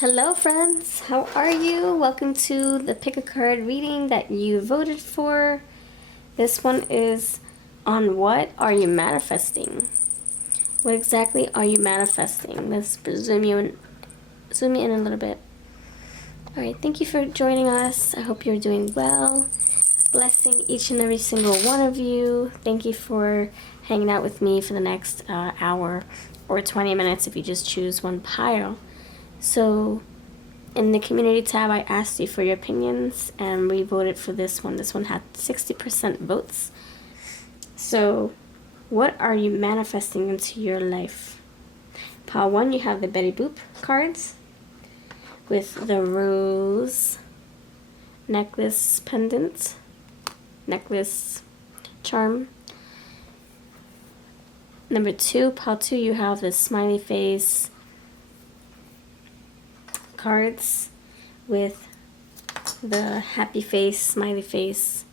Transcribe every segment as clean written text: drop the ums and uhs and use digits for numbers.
Hello friends, how are you? Welcome to the pick a card reading that you voted for. This one is on what are you manifesting? What exactly are you manifesting? Let's zoom you in a little bit. Alright, thank you for joining us. I hope you're doing well. Blessing each and every single one of you. Thank you for hanging out with me for the next hour or 20 minutes if you just choose one pile. So in the community tab, I asked you for your opinions, and we voted for this one. This one had 60% votes. So, what are you manifesting into your life? Pile 1, you have the Betty Boop cards with the rose necklace pendant, necklace charm. Number 2, pile 2, you have the smiley face cards with the happy face, smiley face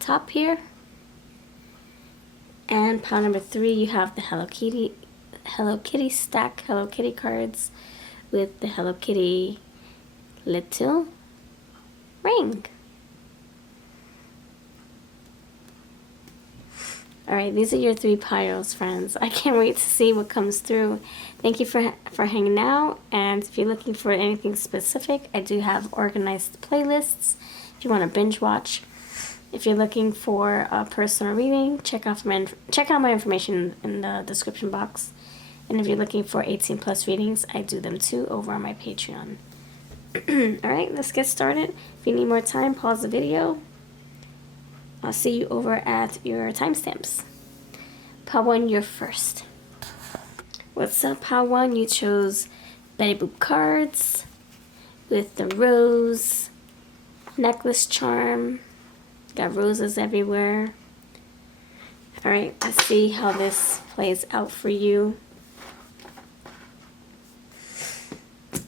top here. And pile number 3, you have the Hello Kitty stack, Hello Kitty cards with the Hello Kitty little ring. Alright, these are your 3 piles, friends. I can't wait to see what comes through. Thank you for hanging out, and if you're looking for anything specific, I do have organized playlists if you want to binge watch. If you're looking for a personal reading, check out my information in the description box. And if you're looking for 18 plus readings, I do them too over on my Patreon. Alright, let's get started. If you need more time, pause the video. I'll see you over at your timestamps. Pile 1, you're first. What's up, Pile 1? You chose Betty Boop cards with the rose necklace charm. Got roses everywhere. Alright, let's see how this plays out for you.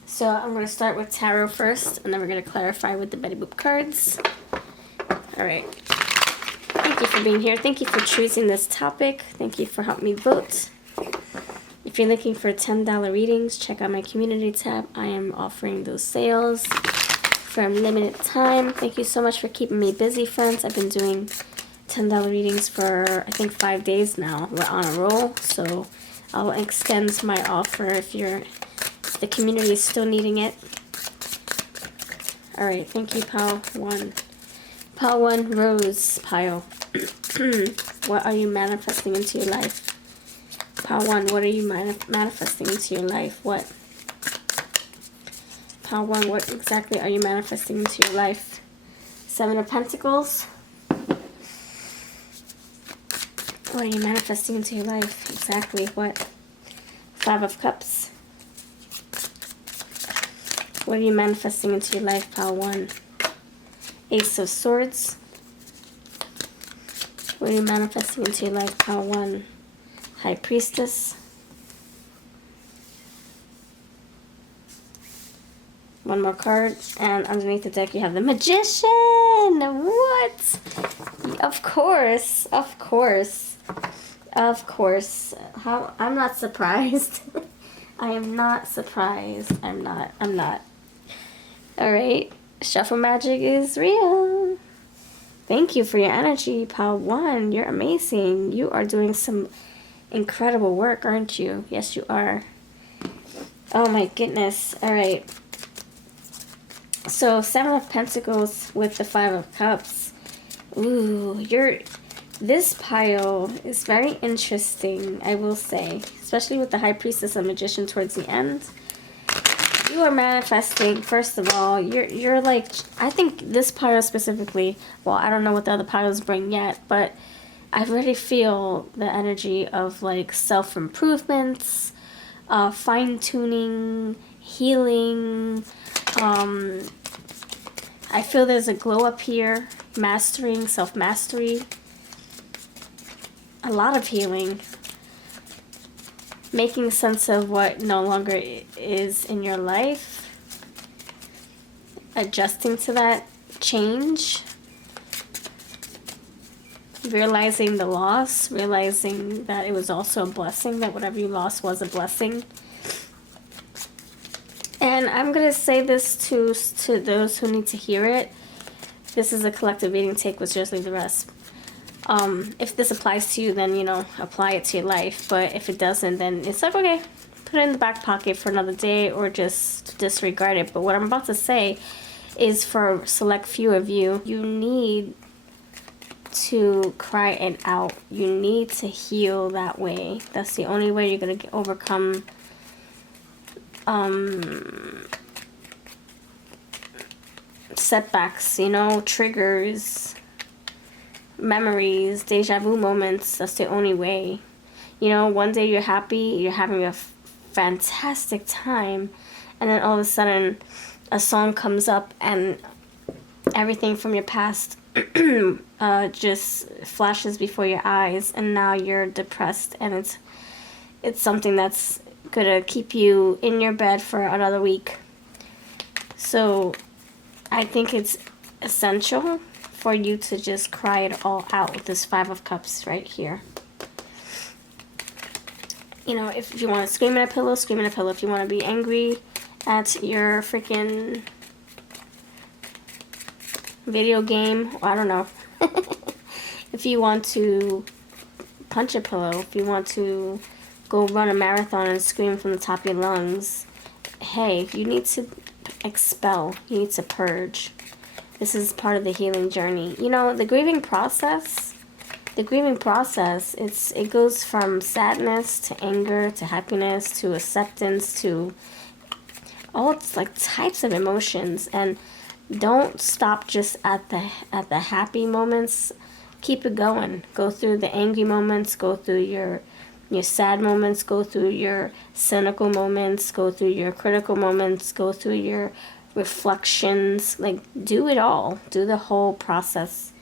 So I'm going to start with tarot first, and then we're going to clarify with the Betty Boop cards. Alright. Thank you for being here. Thank you for choosing this topic. Thank you for helping me vote. If you're looking for $10 readings, check out my community tab. I am offering those sales for a limited time. Thank you so much for keeping me busy, friends. I've been doing $10 readings for, I think, 5 days now. We're on a roll, so I'll extend my offer if the community is still needing it. Alright, thank you, Pile 1. Pile 1, rose pile. What are you manifesting into your life? Pile 1, what are you manifesting into your life? What? Pile 1, what exactly are you manifesting into your life? 7 of Pentacles. What are you manifesting into your life? Exactly what? 5 of Cups. What are you manifesting into your life, Pile 1? Ace of Swords. What are you manifesting into your life, Pile 1? High Priestess. One more card, and underneath the deck you have the Magician! What? Of course, of course, of course. How? I'm not surprised. I am not surprised. I'm not. Alright, shuffle magic is real. Thank you for your energy, Pile 1. You're amazing. You are doing some incredible work, aren't you? Yes, you are. Oh my goodness. Alright. So, 7 of Pentacles with the 5 of Cups. Ooh, this pile is very interesting, I will say. Especially with the High Priestess and Magician towards the end. You are manifesting, first of all, you're like, I think this pile specifically, well, I don't know what the other piles bring yet, but I really feel the energy of like self-improvements, fine-tuning, healing. I feel there's a glow up here, mastering, self-mastery, a lot of healing. Making sense of what no longer is in your life. Adjusting to that change. realizing the loss, realizing that it was also a blessing, that whatever you lost was a blessing. And I'm going to say this to those who need to hear it. This is a collective reading. Take what's yours, leave the rest. If this applies to you, then, you know, apply it to your life. But if it doesn't, then it's like, okay, put it in the back pocket for another day or just disregard it. But what I'm about to say is for a select few of you, you need to cry it out. You need to heal that way. That's the only way you're going to overcome setbacks, you know, triggers, memories, deja vu moments. That's the only way. You know, one day you're happy, you're having a fantastic time, and then all of a sudden a song comes up and everything from your past just flashes before your eyes, and now you're depressed, and it's something that's gonna keep you in your bed for another week. So I think it's essential for you to just cry it all out with this Five of Cups right here. You know, if you want to scream at a pillow, scream at a pillow. If you want to be angry at your freaking video game, I don't know. If you want to punch a pillow, if you want to go run a marathon and scream from the top of your lungs, hey, you need to expel, you need to purge. This is part of the healing journey. You know, the grieving process, it goes from sadness to anger to happiness to acceptance to all like types of emotions. And don't stop just at the happy moments. Keep it going. Go through the angry moments, go through your sad moments, go through your cynical moments, go through your critical moments, go through your reflections. Like, do it all. Do the whole process.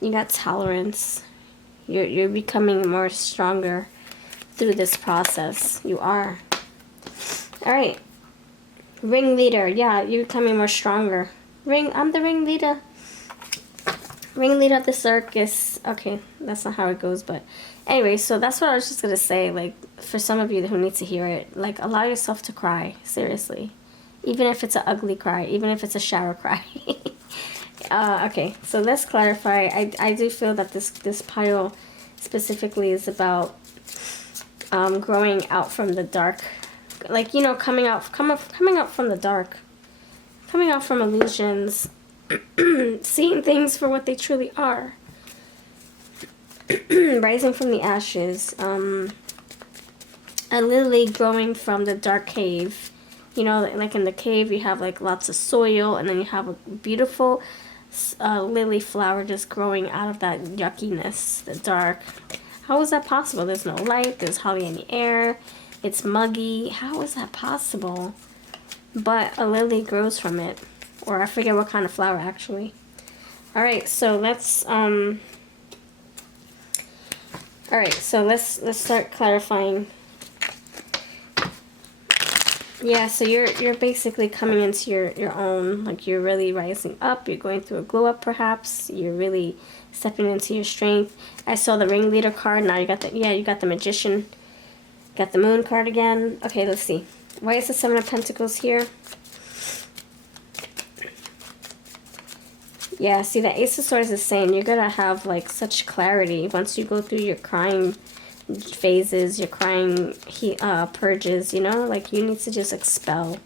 You got tolerance. You're becoming more stronger through this process. You are. All right. Ringleader. Yeah, you're becoming more stronger. I'm the ringleader. Ringleader of the circus. Okay, that's not how it goes, but anyway, so that's what I was just gonna say. Like, for some of you who need to hear it, like, allow yourself to cry. Seriously, even if it's an ugly cry, even if it's a shower cry. Okay, so let's clarify. I do feel that this pile specifically is about growing out from the dark, like, you know, coming out from the dark, coming out from illusions, seeing things for what they truly are. Rising from the ashes, a lily growing from the dark cave. You know, like in the cave you have like lots of soil, and then you have a beautiful lily flower just growing out of that yuckiness, the dark. How is that possible? There's no light, there's hardly any air, it's muggy. How is that possible? But a lily grows from it, or I forget what kind of flower actually. All right, so let's let's start clarifying. Yeah, so you're basically coming into your own, like, you're really rising up, you're going through a glow up perhaps, you're really stepping into your strength. I saw the ringleader card, now you got the magician, got the moon card again. Okay, let's see. Why is the Seven of Pentacles here? Yeah, see, the Ace of Swords is saying you're gonna have like such clarity once you go through your crying phases, your crying purges, you know, like, you need to just expel.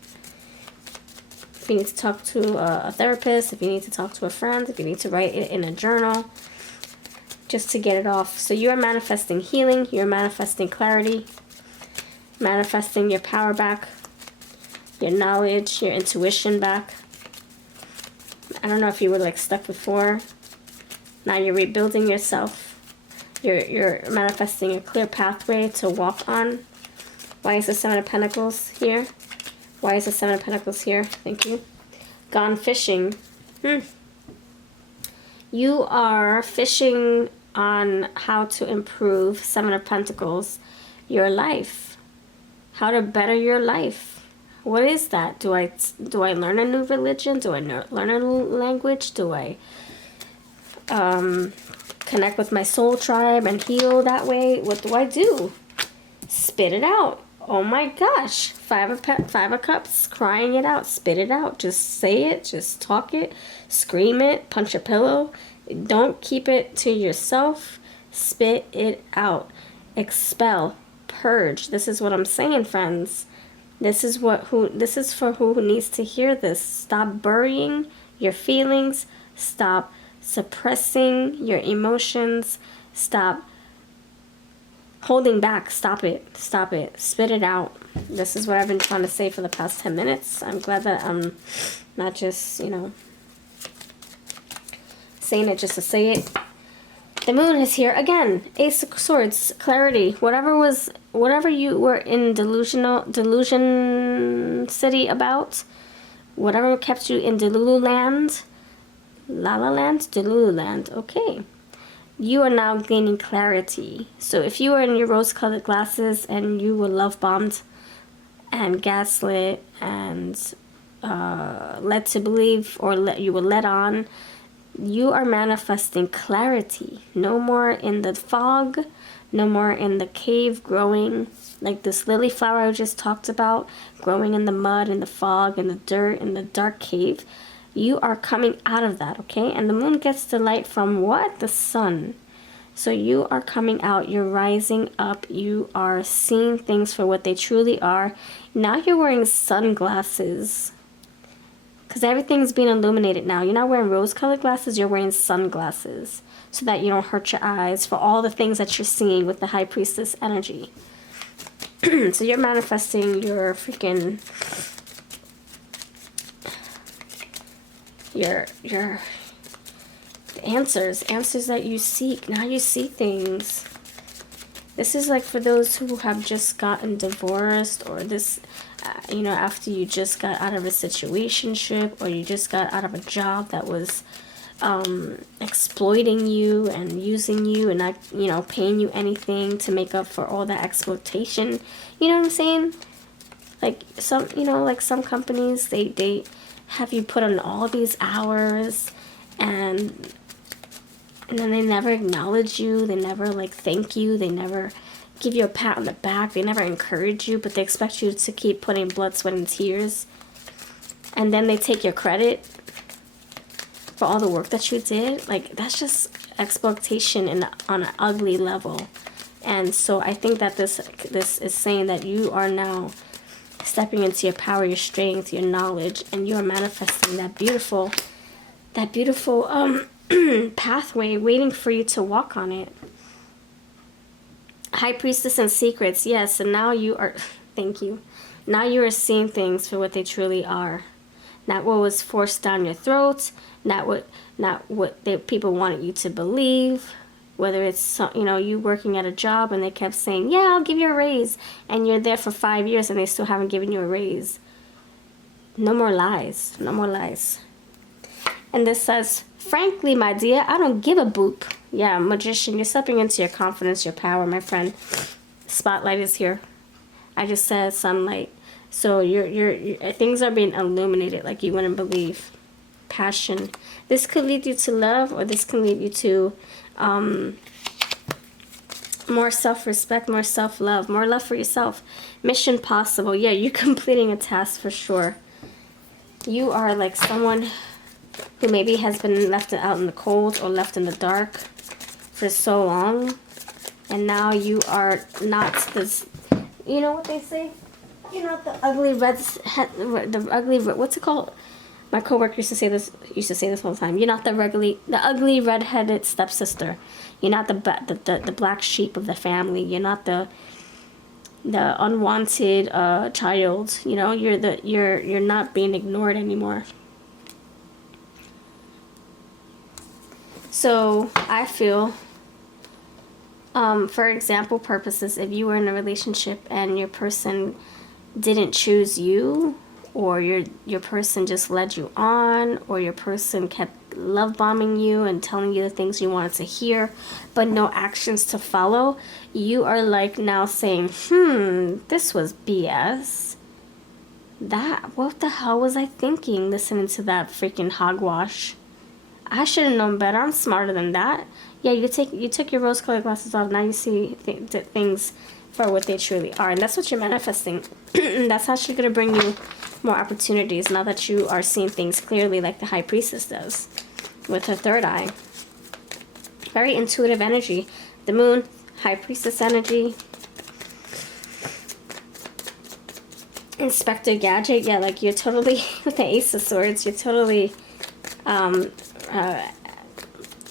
If you need to talk to a therapist, if you need to talk to a friend, if you need to write it in a journal, just to get it off. So you are manifesting healing, you're manifesting clarity, manifesting your power back, your knowledge, your intuition back. I don't know if you were like stuck before. Now you're rebuilding yourself. You're manifesting a clear pathway to walk on. Why is the Seven of Pentacles here? Why is the Seven of Pentacles here? Thank you. Gone fishing. You are fishing on how to improve, Seven of Pentacles, your life. How to better your life. What is that? Do I learn a new religion? Do I learn a new language? Do I connect with my soul tribe and heal that way? What do I do? Spit it out. Oh my gosh. Five of Cups, crying it out, spit it out. Just say it, just talk it, scream it, punch a pillow. Don't keep it to yourself. Spit it out. Expel, purge. This is what I'm saying, friends. This is for who needs to hear this. Stop burying your feelings. Stop suppressing your emotions. Stop holding back. Stop it. Stop it. Spit it out. This is what I've been trying to say for the past 10 minutes. I'm glad that I'm not just, saying it just to say it. The moon is here again. Ace of Swords, clarity. Whatever you were in delusion city about, whatever kept you in Delulu land, La La Land, Delulu land. Okay. You are now gaining clarity. So if you were in your rose-colored glasses and you were love-bombed and gaslit and led to believe, or you were led on, you are manifesting clarity. No more in the fog, no more in the cave growing like this lily flower I just talked about, growing in the mud, in the fog, in the dirt, in the dark cave. You are coming out of that, okay? And the moon gets the light from what? The sun. So you are coming out, you're rising up, you are seeing things for what they truly are. Now you're wearing sunglasses, because everything's being illuminated now. You're not wearing rose-colored glasses, you're wearing sunglasses, so that you don't hurt your eyes for all the things that you're seeing with the High Priestess energy. So you're manifesting your freaking, your answers that you seek. Now you see things. This is like for those who have just gotten divorced, or this, after you just got out of a situationship, or you just got out of a job that was exploiting you and using you and not, paying you anything to make up for all that exploitation. You know what I'm saying? Like some companies, they have you put on all these hours, and then they never acknowledge you, they never thank you, they never give you a pat on the back, they never encourage you, but they expect you to keep putting blood, sweat, and tears. And then they take your credit for all the work that you did. That's just exploitation on an ugly level. And so I think that this is saying that you are now stepping into your power, your strength, your knowledge, and you are manifesting that beautiful pathway waiting for you to walk on it. High Priestess and Secrets, yes, and now you are, thank you, now you are seeing things for what they truly are. Not what was forced down your throat, not what people wanted you to believe, whether it's, you working at a job and they kept saying, yeah, I'll give you a raise, and you're there for 5 years and they still haven't given you a raise. No more lies, no more lies. And this says, frankly, my dear, I don't give a boop. Yeah, Magician, you're stepping into your confidence, your power, my friend. Spotlight is here. I just said sunlight. So your things are being illuminated like you wouldn't believe. Passion. This could lead you to love, or this can lead you to more self-respect, more self-love, more love for yourself. Mission possible. Yeah, you're completing a task for sure. You are like someone who maybe has been left out in the cold or left in the dark for so long, and now you are not this, you know what they say? You're not the ugly what's it called? My coworker used to say this all the time. You're not the ugly red-headed stepsister. You're not the black sheep of the family. You're not the unwanted child. You're not being ignored anymore. So I feel, for example purposes, if you were in a relationship and your person didn't choose you, or your person just led you on, or your person kept love bombing you and telling you the things you wanted to hear, but no actions to follow, you are now saying, this was BS. What the hell was I thinking listening to that freaking hogwash? I should have known better. I'm smarter than that. Yeah, you took your rose-colored glasses off. Now you see things for what they truly are. And that's what you're manifesting. That's actually going to bring you more opportunities now that you are seeing things clearly, like the High Priestess does with her third eye. Very intuitive energy. The Moon, High Priestess energy. Inspector Gadget, yeah, like you're totally, with the Ace of Swords, you're totally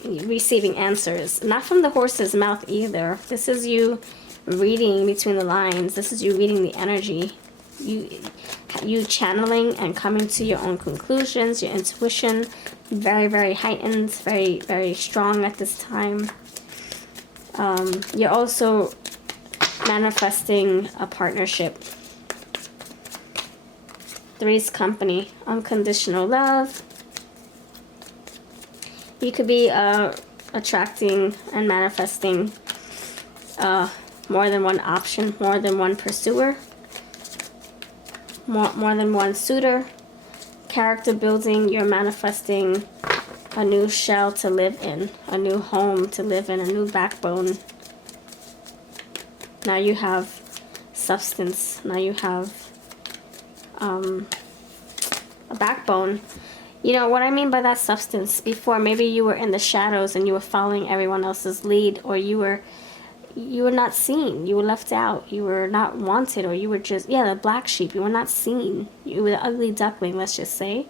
receiving answers. Not from the horse's mouth either. This is you reading between the lines. This is you reading the energy. You channeling and coming to your own conclusions, your intuition, very, very heightened, very, very strong at this time. You're also manifesting a partnership. Three's Company, unconditional love. You could be attracting and manifesting more than one option, more than one pursuer, more than one suitor. Character building, you're manifesting a new shell to live in, a new home to live in, a new backbone. Now you have substance. Now you have a backbone. You know what I mean by that substance? Before, maybe you were in the shadows and you were following everyone else's lead, or you were not seen, you were left out, you were not wanted, or you were just, yeah, the black sheep, you were not seen, you were the ugly duckling, let's just say.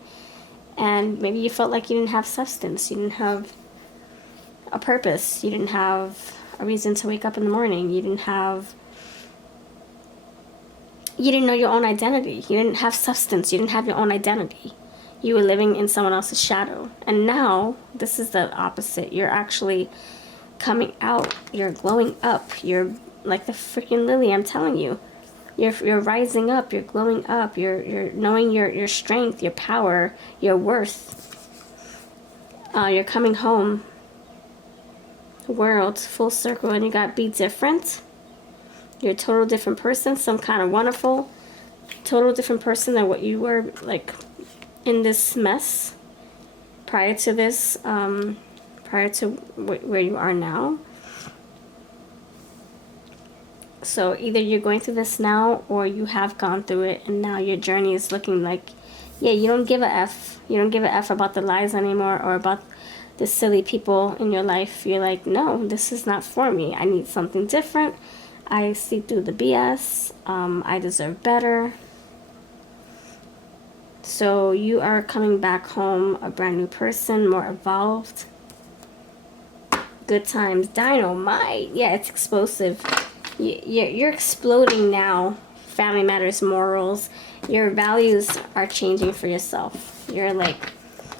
And maybe you felt like you didn't have substance, you didn't have a purpose, you didn't have a reason to wake up in the morning, you didn't know your own identity, you didn't have substance, you didn't have your own identity. You were living in someone else's shadow. And now, this is the opposite. You're actually coming out. You're glowing up. You're like the freaking lily, I'm telling you. You're rising up. You're glowing up. You're knowing your strength, your power, your worth. You're coming home. World, full circle. And you got be different. You're a total different person. Some kind of wonderful, total different person than what you were, like, in this mess prior to this, prior to where you are now. So either you're going through this now, or you have gone through it, and now your journey is looking like, yeah, you don't give a F. You don't give a F about the lies anymore, or about the silly people in your life. You're like, no, this is not for me. I need something different. I see through the BS. I deserve better. So you are coming back home a brand new person, more evolved. Good times. Dynamite. Yeah, it's explosive. You're exploding now. Family matters, morals. Your values are changing for yourself. You're like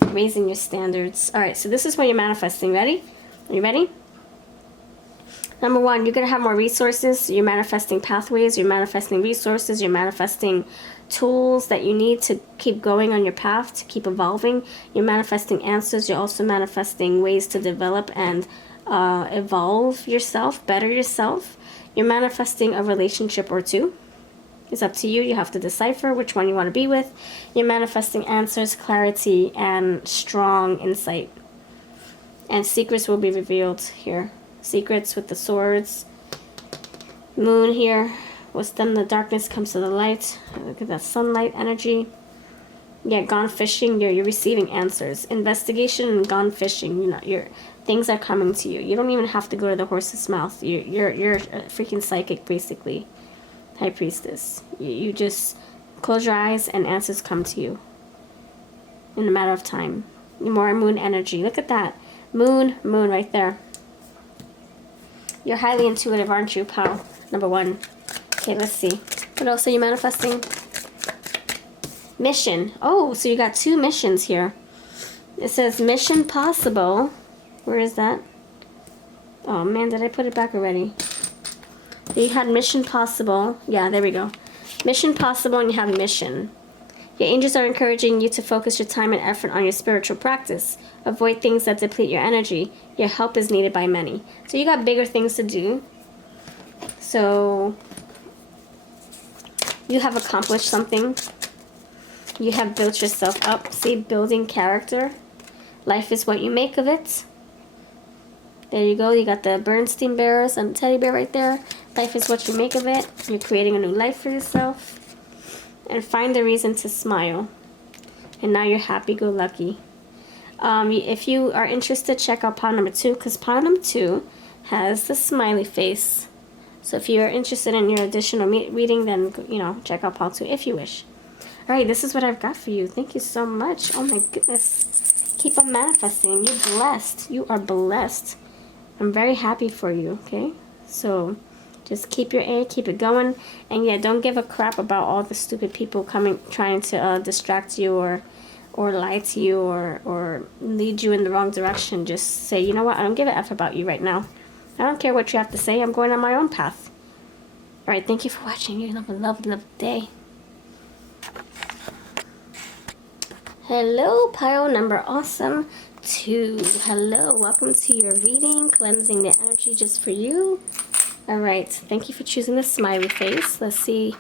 raising your standards. Alright, so this is what you're manifesting. Ready? Are you ready? Number one, you're going to have more resources. You're manifesting pathways. You're manifesting resources. You're manifesting tools that you need to keep going on your path, to keep evolving. You're manifesting answers. You're also manifesting ways to develop and evolve yourself, better yourself. You're manifesting a relationship or two. It's up to you. You have to decipher which one you want to be with. You're manifesting answers, clarity, and strong insight. And secrets will be revealed here. Secrets with the swords. Moon here. Wisdom, the darkness comes to the light. Look at that sunlight energy. Yeah, gone fishing. You're receiving answers. Investigation and gone fishing. You know, things are coming to you. You don't even have to go to the horse's mouth. You're a freaking psychic, basically. High Priestess. You just close your eyes and answers come to you in a matter of time. More moon energy. Look at that. Moon right there. You're highly intuitive, aren't you, pal? Number one. Okay, let's see. What else are you manifesting? Mission. Oh, so you got two missions here. It says mission possible. Where is that? Oh man, did I put it back already? You had mission possible. Yeah, there we go. Mission possible, and you have mission. Your angels are encouraging you to focus your time and effort on your spiritual practice. Avoid things that deplete your energy. Your help is needed by many. So you got bigger things to do. So you have accomplished something. You have built yourself up. See, building character. Life is what you make of it. There you go. You got the Bernstein bears and the teddy bear right there. Life is what you make of it. You're creating a new life for yourself. And find a reason to smile. And now you're happy-go-lucky. If you are interested, check out pile number 2, because pile number 2 has the smiley face. So if you're interested in your additional reading, then, you know, check out pile 2 if you wish. Alright, this is what I've got for you. Thank you so much. Oh my goodness. Keep on manifesting. You're blessed. You are blessed. I'm very happy for you, okay? So, just keep your A, keep it going. And yeah, don't give a crap about all the stupid people trying to distract you or lie to you or lead you in the wrong direction. Just say, you know what, I don't give a F about you right now. I don't care what you have to say. I'm going on my own path. Alright, thank you for watching. You have a lovely, lovely day. Hello, pile number awesome 2. Hello, welcome to your reading, cleansing the energy just for you. Alright, thank you for choosing the smiley face. Let's see.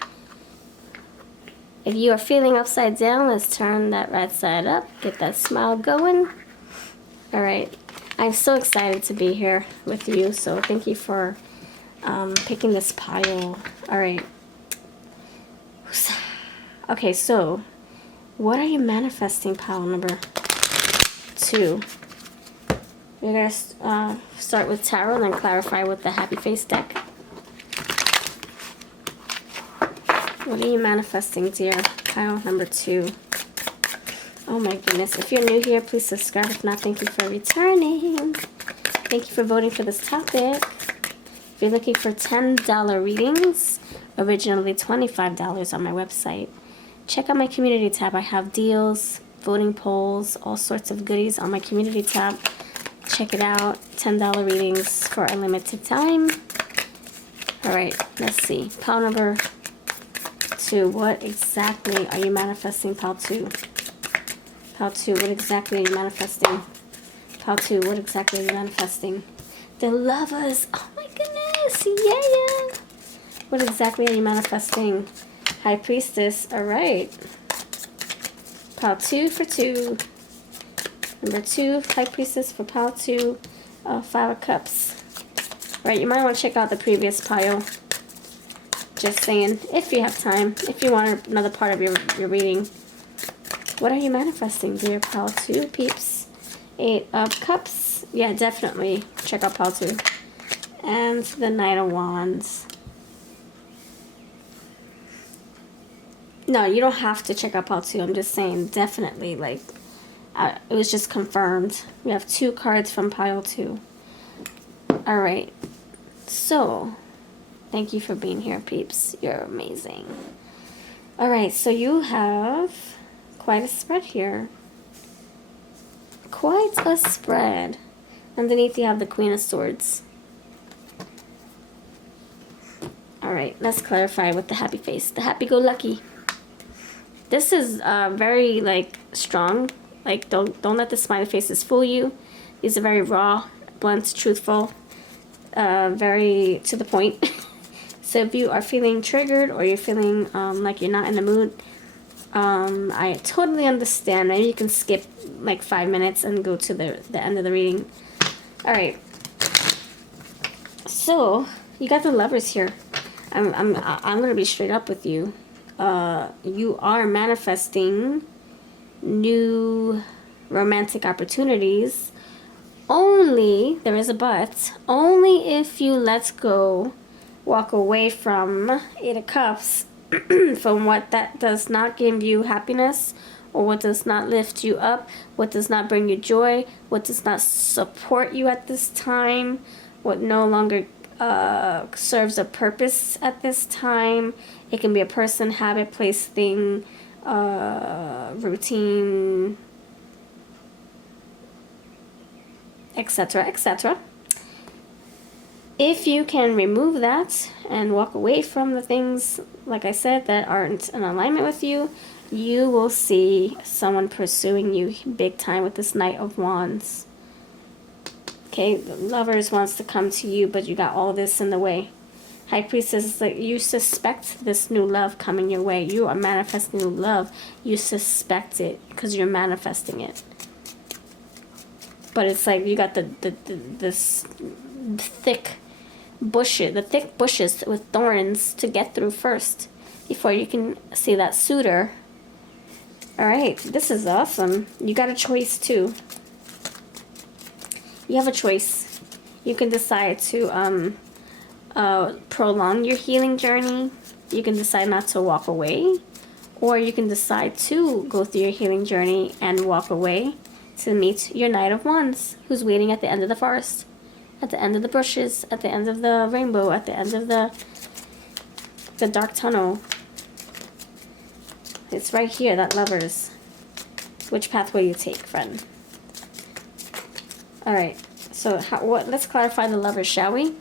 If you are feeling upside down, let's turn that right side up. Get that smile going. Alright, I'm so excited to be here with you, so thank you for picking this pile. Alright. Okay, so what are you manifesting, pile number 2? We're going to start with tarot and then clarify with the happy face deck. What are you manifesting, dear? Pile number 2. Oh my goodness. If you're new here, please subscribe. If not, thank you for returning. Thank you for voting for this topic. If you're looking for $10 readings, originally $25 on my website, check out my community tab. I have deals, voting polls, all sorts of goodies on my community tab. Check it out. $10 readings for a limited time. Alright, let's see. Pile number 2. What exactly are you manifesting, pile 2? Pile 2, what exactly are you manifesting? Pile 2, what exactly are you manifesting? The lovers. Oh my goodness. Yeah. What exactly are you manifesting? High Priestess. Alright. Pile 2 for 2. Number 2, High Priestess for pile 2. 5 of Cups. Alright, you might want to check out the previous pile. Just saying, if you have time, if you want another part of your reading. What are you manifesting, dear pile 2 peeps? 8 of Cups. Yeah, definitely check out pile 2. And the Knight of Wands. No, you don't have to check out pile 2. I'm just saying, definitely, like, it was just confirmed. We have 2 cards from pile 2. Alright. So, thank you for being here, peeps. You're amazing. Alright, so you have quite a spread here. Quite a spread. Underneath you have the Queen of Swords. Alright, let's clarify with the happy face. The happy-go-lucky. This is very, like, strong. Like, don't let the smiley faces fool you. These are very raw, blunt, truthful, very to the point. So if you are feeling triggered or you're feeling like you're not in the mood, I totally understand. Maybe you can skip like 5 minutes and go to the end of the reading. Alright. So, you got the lovers here. I'm going to be straight up with you. You are manifesting new romantic opportunities. Only, there is a but, only if you let go, walk away from 8 of Cups, from what that does not give you happiness, or what does not lift you up, what does not bring you joy, what does not support you at this time, what no longer serves a purpose at this time. It can be a person, habit, place, thing, routine, etc., etc. If you can remove that and walk away from the things, like I said, that aren't in alignment with you, you will see someone pursuing you big time with this Knight of Wands. Okay, the lovers wants to come to you, but you got all this in the way. High Priestess is like, you suspect this new love coming your way. You are manifesting new love. You suspect it because you're manifesting it. but it's like you got this thick bushes, the thick bushes with thorns to get through first before you can see that suitor. All right, this is awesome. You got a choice too. You have a choice. You can decide to prolong your healing journey. You can decide not to walk away, or you can decide to go through your healing journey and walk away to meet your Knight of Wands, who's waiting at the end of the forest, at the end of the bushes, at the end of the rainbow, at the end of the dark tunnel. It's right here, that Lovers. Which path will you take, friend? Alright, so let's clarify the Lovers, shall we?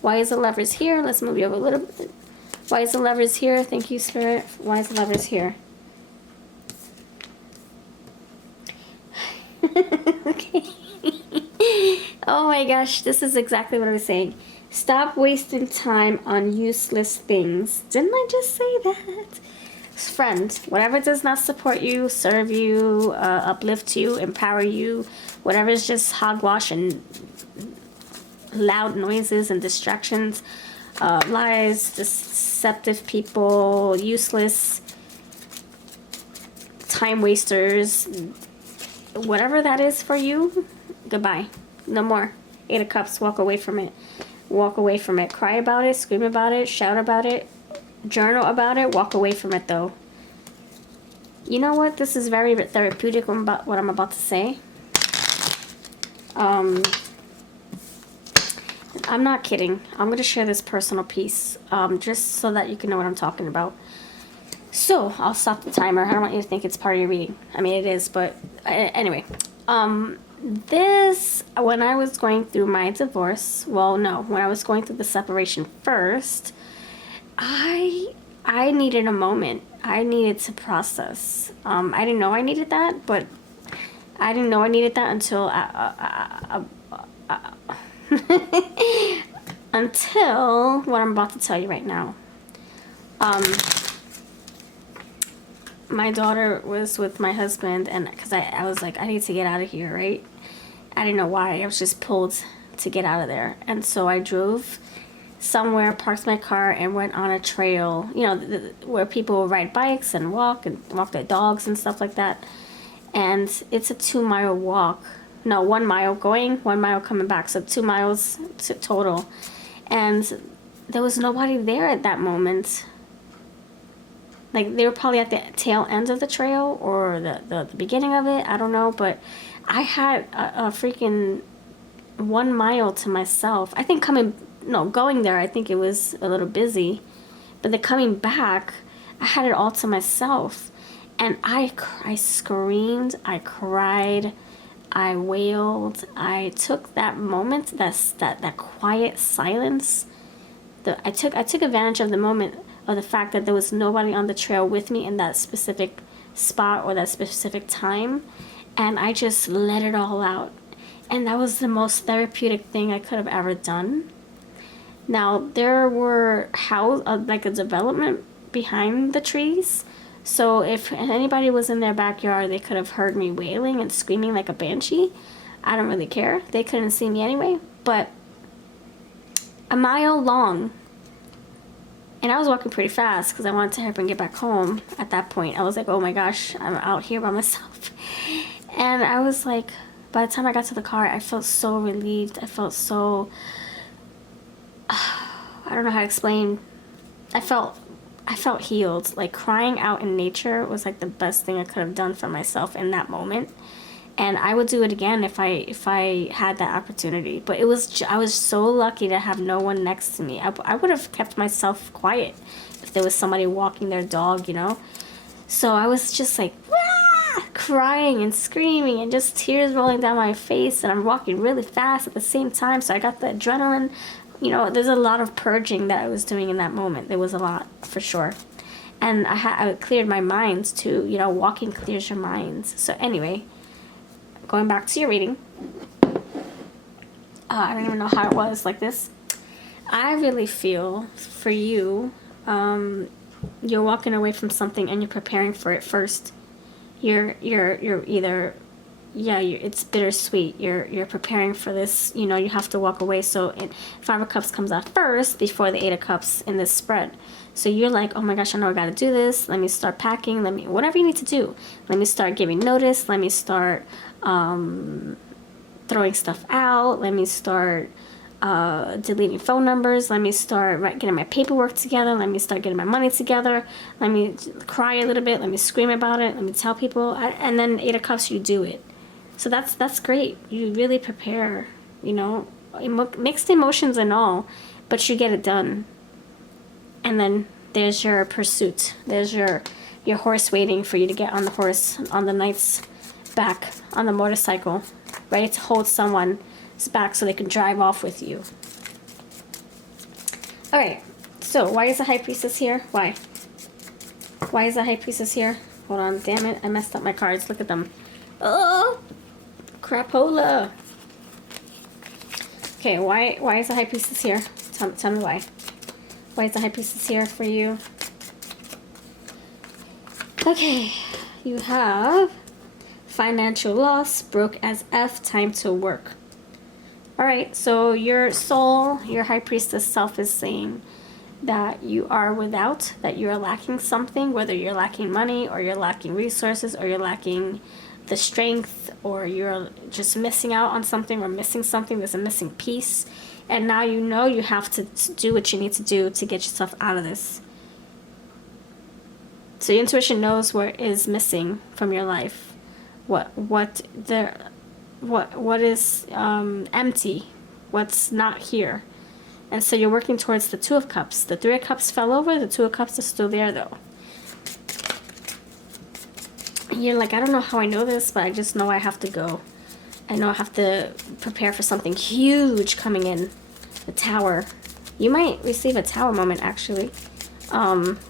Why is the Lovers here? Let's move you over a little bit. Why is the Lovers here? Thank you, Spirit. Why is the Lovers here? Okay. Oh my gosh, this is exactly what I was saying. Stop wasting time on useless things. Didn't I just say that? Friend, whatever does not support you, serve you, uplift you, empower you, whatever is just hogwash and loud noises and distractions, lies, deceptive people, useless time wasters, whatever that is for you, goodbye. No more. 8 of Cups, walk away from it. Walk away from it. Cry about it, scream about it, shout about it, journal about it, walk away from it though. You know what? This is very therapeutic about what I'm about to say. I'm not kidding. I'm going to share this personal piece just so that you can know what I'm talking about. So, I'll stop the timer. I don't want you to think it's part of your reading. I mean, it is, but anyway. This, when I was going through my divorce, well, no, when I was going through the separation first, I needed a moment. I needed to process. I didn't know I needed that, but I didn't know I needed that until until what I'm about to tell you right now. My daughter was with my husband, and because I was like, I need to get out of here, right? I didn't know why. I was just pulled to get out of there. And so I drove somewhere, parked my car, and went on a trail, you know, where people ride bikes and walk their dogs and stuff like that. And it's a 2-mile walk. No, 1 mile going, 1 mile coming back. So 2 miles total. And there was nobody there at that moment. Like, they were probably at the tail end of the trail or the beginning of it. I don't know. But I had a freaking 1 mile to myself. I think going there, I think it was a little busy. But the coming back, I had it all to myself. And I screamed, I cried, I wailed. I took that moment, that quiet silence. I took advantage of the moment, of the fact that there was nobody on the trail with me in that specific spot or that specific time, and I just let it all out. And that was the most therapeutic thing I could have ever done. Now, there were like a development behind the trees, so if anybody was in their backyard, they could have heard me wailing and screaming like a banshee. I don't really care. They couldn't see me anyway. But a mile long, and I was walking pretty fast because I wanted to hurry up and get back home at that point. I was like, oh my gosh, I'm out here by myself. And I was like, by the time I got to the car, I felt so relieved. I felt so, I don't know how to explain. I felt healed. Like, crying out in nature was like the best thing I could have done for myself in that moment. And I would do it again if I had that opportunity. But I was so lucky to have no one next to me. I would have kept myself quiet if there was somebody walking their dog, you know. So I was just like, wah! Crying and screaming and just tears rolling down my face. And I'm walking really fast at the same time. So I got the adrenaline. You know, there's a lot of purging that I was doing in that moment. There was a lot, for sure. And I cleared my mind too. You know, walking clears your minds. So anyway, going back to your reading. I don't even know how it was like this. I really feel for you, you're walking away from something and you're preparing for it first. You're either yeah, it's bittersweet. You're preparing for this. You know, you have to walk away. So Five of Cups comes out first before the Eight of Cups in this spread. So you're like, oh my gosh, I know I got to do this. Let me start packing. Whatever you need to do. Let me start giving notice. Let me start throwing stuff out. Let me start deleting phone numbers. Let me start getting my paperwork together. Let me start getting my money together. Let me cry a little bit. Let me scream about it. Let me tell people. And then Eight of Cups, you do it. So that's great. You really prepare, you know, mixed emotions and all, but you get it done. And then there's your pursuit. There's your horse waiting for you to get on the horse, on the knight's back, on the motorcycle, ready to hold someone's back so they can drive off with you. Alright, so why is the High Priestess here? Why? Why is the High Priestess here? Hold on, damn it, I messed up my cards. Look at them. Oh! Crapola! Okay, why is the High Priestess here? Tell me why. Why is the High Priestess here for you? Okay, you have financial loss, broke as F, time to work. Alright, so your soul, your High Priestess self is saying that you are without, that you are lacking something, whether you're lacking money or you're lacking resources or you're lacking the strength or you're just missing out on something or missing something. There's a missing piece. And now you know you have to do what you need to do to get yourself out of this. So your intuition knows what is missing from your life. What is empty, what's not here. And so you're working towards the Two of Cups. The Three of Cups fell over, the Two of Cups are still there though. You're like, I don't know how I know this, but I just know I have to go. I know I have to prepare for something huge coming in. The Tower. You might receive a Tower moment actually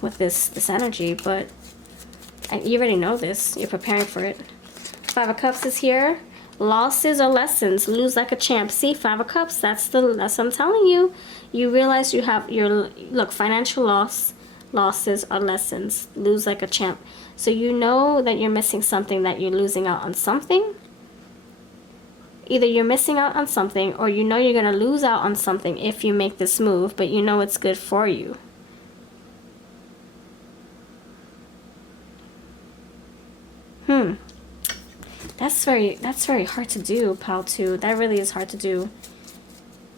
with this energy, but you already know this. You're preparing for it. Five of Cups is here. Losses or lessons. Lose like a champ. See, Five of Cups, that's what I'm telling you. You realize you have look, financial losses or lessons. Lose like a champ. So you know that you're missing something, that you're losing out on something. Either you're missing out on something or you know you're going to lose out on something if you make this move, but you know it's good for you. That's very hard to do, pal, too. That really is hard to do.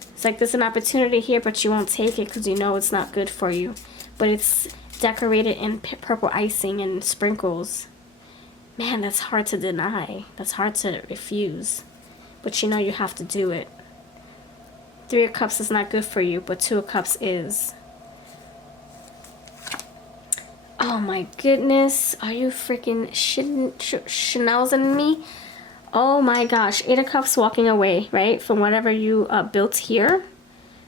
It's like there's an opportunity here, but you won't take it because you know it's not good for you. But it's decorated in purple icing and sprinkles. Man, that's hard to deny. That's hard to refuse. But you know you have to do it. Three of Cups is not good for you, but Two of Cups is. Oh my goodness. Are you freaking schnauzing me? Oh my gosh. Eight of Cups walking away, right? From whatever you built here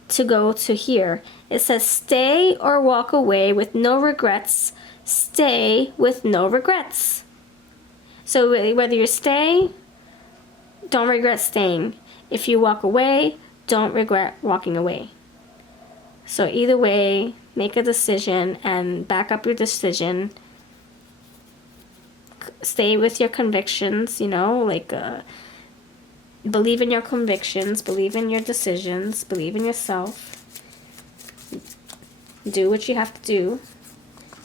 to go to here. It says stay or walk away with no regrets. Stay with no regrets. So whether you stay, don't regret staying. If you walk away, don't regret walking away. So either way, make a decision and back up your decision. Stay with your convictions, you know, like believe in your convictions, believe in your decisions, believe in yourself. Do what you have to do.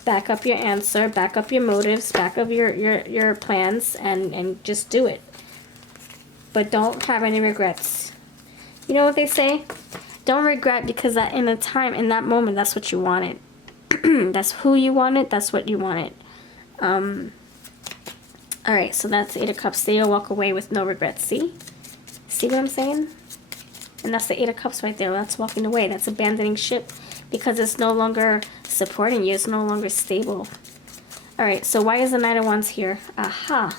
Back up your answer, back up your motives, back up your plans, and just do it. But don't have any regrets. You know what they say? Don't regret, because that in that moment, that's what you wanted. That's who you wanted, that's what you wanted. Alright, so that's the Eight of Cups. Stay or walk away with no regrets. See? See what I'm saying? And that's the Eight of Cups right there. That's walking away. That's abandoning ship because it's no longer supporting you. It's no longer stable. Alright, so why is the Knight of Wands here? Aha!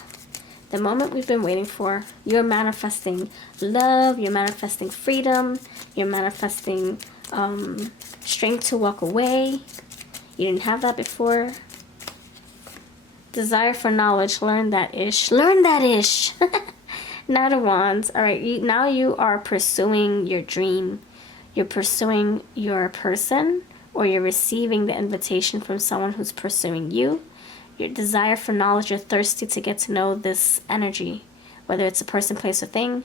The moment we've been waiting for. You're manifesting love. You're manifesting freedom. You're manifesting strength to walk away. You didn't have that before. Desire for knowledge. Learn that ish. Learn that ish. Knight of Wands. Alright, now you are pursuing your dream. You're pursuing your person, or you're receiving the invitation from someone who's pursuing you. Your desire for knowledge, you're thirsty to get to know this energy, whether it's a person, place, or thing.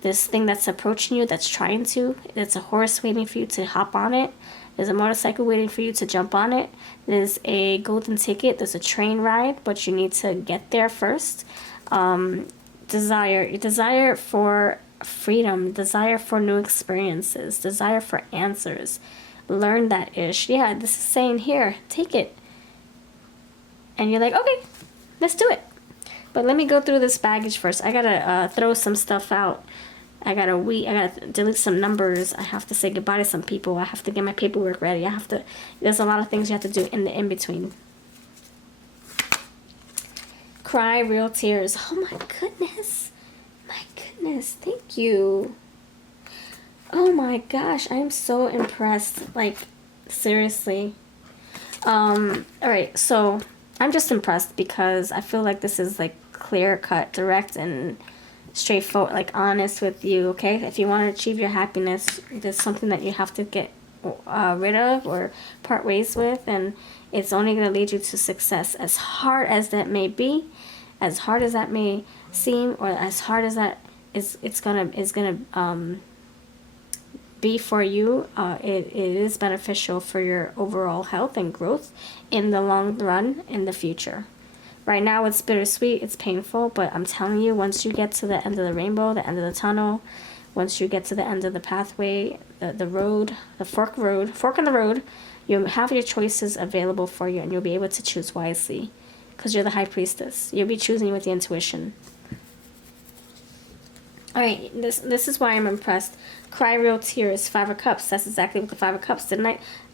This thing that's approaching you, that's trying to, it's a horse waiting for you to hop on it. There's a motorcycle waiting for you to jump on it. There's a golden ticket. There's a train ride, but you need to get there first. Desire for freedom, desire for new experiences, desire for answers. Learn that ish. Yeah, this is saying here, take it. And you're like, okay, let's do it. But let me go through this baggage first. I gotta throw some stuff out. I gotta delete some numbers. I have to say goodbye to some people. I have to get my paperwork ready. There's a lot of things you have to do in the in-between. Cry real tears. Oh my goodness. My goodness. Thank you. Oh my gosh. I am so impressed. Like, seriously. Alright, so I'm just impressed because I feel like this is like clear cut, direct, and straightforward, like honest with you, okay? If you want to achieve your happiness, there's something that you have to get rid of or part ways with, and it's only going to lead you to success. As hard as that may be, as hard as that may seem, or as hard as that is gonna be for you, it is beneficial for your overall health and growth in the long run, in the future. Right now it's bittersweet, it's painful, but I'm telling you, once you get to the end of the rainbow, the end of the tunnel, once you get to the end of the pathway, the road, the fork in the road, you'll have your choices available for you, and you'll be able to choose wisely, because you're the high priestess. You'll be choosing with the intuition. Alright, this is why I'm impressed. Cry real tears, 5 of Cups. That's exactly what the 5 of Cups did.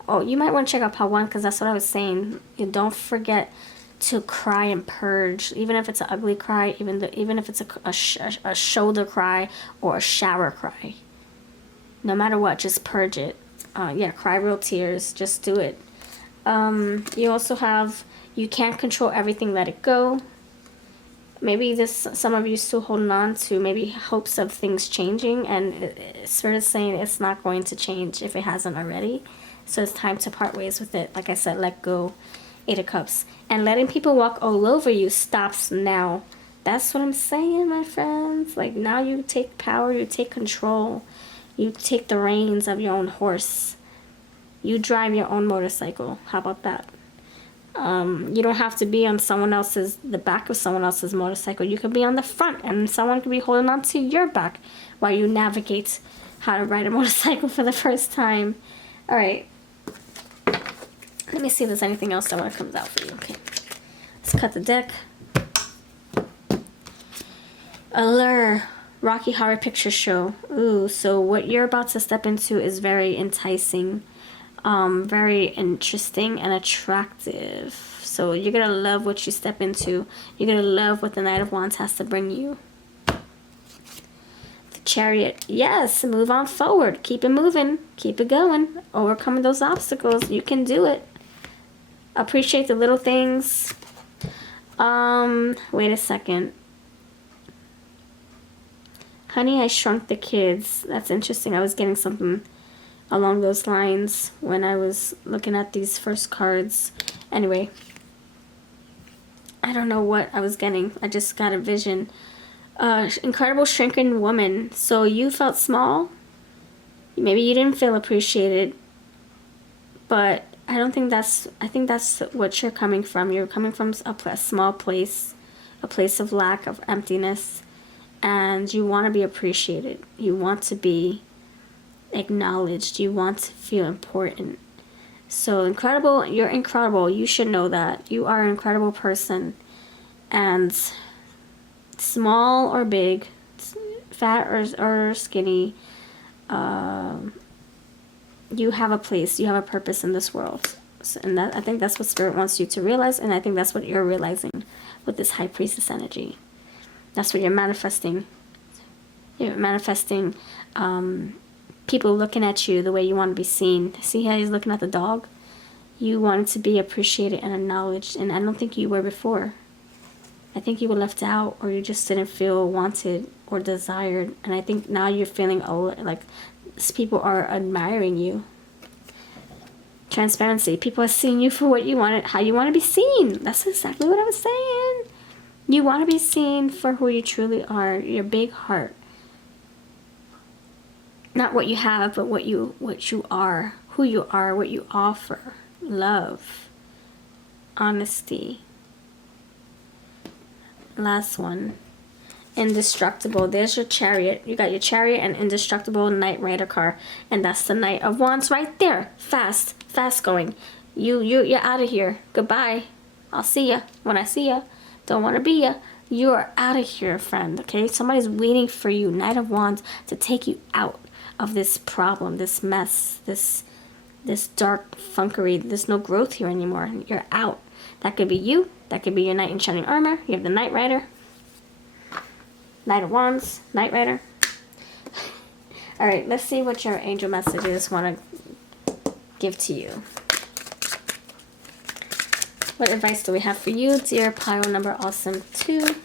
Oh, you might want to check out part 1, because that's what I was saying. You don't forget to cry and purge, even if it's an ugly cry, even if it's a shoulder cry or a shower cry. No matter what, just purge it. Yeah, cry real tears. Just do it. You also have, you can't control everything, let it go. Maybe some of you still holding on to maybe hopes of things changing, and Spirit is saying it's not going to change if it hasn't already. So it's time to part ways with it. Like I said, let go. 8 of Cups. And letting people walk all over you stops now. That's what I'm saying, my friends. Like, now you take power, you take control. You take the reins of your own horse. You drive your own motorcycle. How about that? You don't have to be on the back of someone else's motorcycle. You could be on the front, and someone could be holding on to your back while you navigate how to ride a motorcycle for the first time. Alright. Let me see if there's anything else that comes out for you. Okay. Let's cut the deck. Allure. Rocky Horror Picture Show. Ooh, so what you're about to step into is very enticing. Very interesting and attractive. So you're going to love what you step into. You're going to love what the Knight of Wands has to bring you. The Chariot. Yes, move on forward. Keep it moving. Keep it going. Overcoming those obstacles. You can do it. Appreciate the little things. Wait a second. Honey, I Shrunk the Kids. That's interesting. I was getting something along those lines when I was looking at these first cards. Anyway, I don't know what I was getting. I just got a vision. Incredible Shrinking Woman. So you felt small. Maybe you didn't feel appreciated. But I think that's what you're coming from. You're coming from a small place, a place of lack, of emptiness. And you want to be appreciated. You want to be acknowledged. You want to feel important. So incredible, you're incredible. You should know that. You are an incredible person. And small or big, fat or skinny, you have a place, you have a purpose in this world. So, and I think that's what Spirit wants you to realize, and I think that's what you're realizing with this High Priestess energy. That's what you're manifesting. You're manifesting people looking at you the way you want to be seen. See how he's looking at the dog? You wanted to be appreciated and acknowledged, and I don't think you were before. I think you were left out, or you just didn't feel wanted or desired, and I think now you're feeling like people are admiring you. Transparency. People are seeing you for what you want, how you want to be seen. That's exactly what I was saying. You want to be seen for who you truly are, your big heart. Not what you have, but what you are, who you are, what you offer. Love, honesty. Last one. Indestructible. There's your Chariot. You got your Chariot and Indestructible Knight Rider car, and that's the Knight of Wands right there. Fast going. You're out of here. Goodbye. I'll see ya when I see ya. Don't want to be ya. You're out of here, friend. Okay, somebody's waiting for you, Knight of Wands, to take you out of this problem, this mess, this dark funkery. There's no growth here anymore. You're out. That could be you. That could be your Knight in Shining Armor. You have the Knight Rider. Knight of Wands, Knight Rider. Alright, let's see what your angel messages want to give to you. What advice do we have for you, dear pile number awesome 2?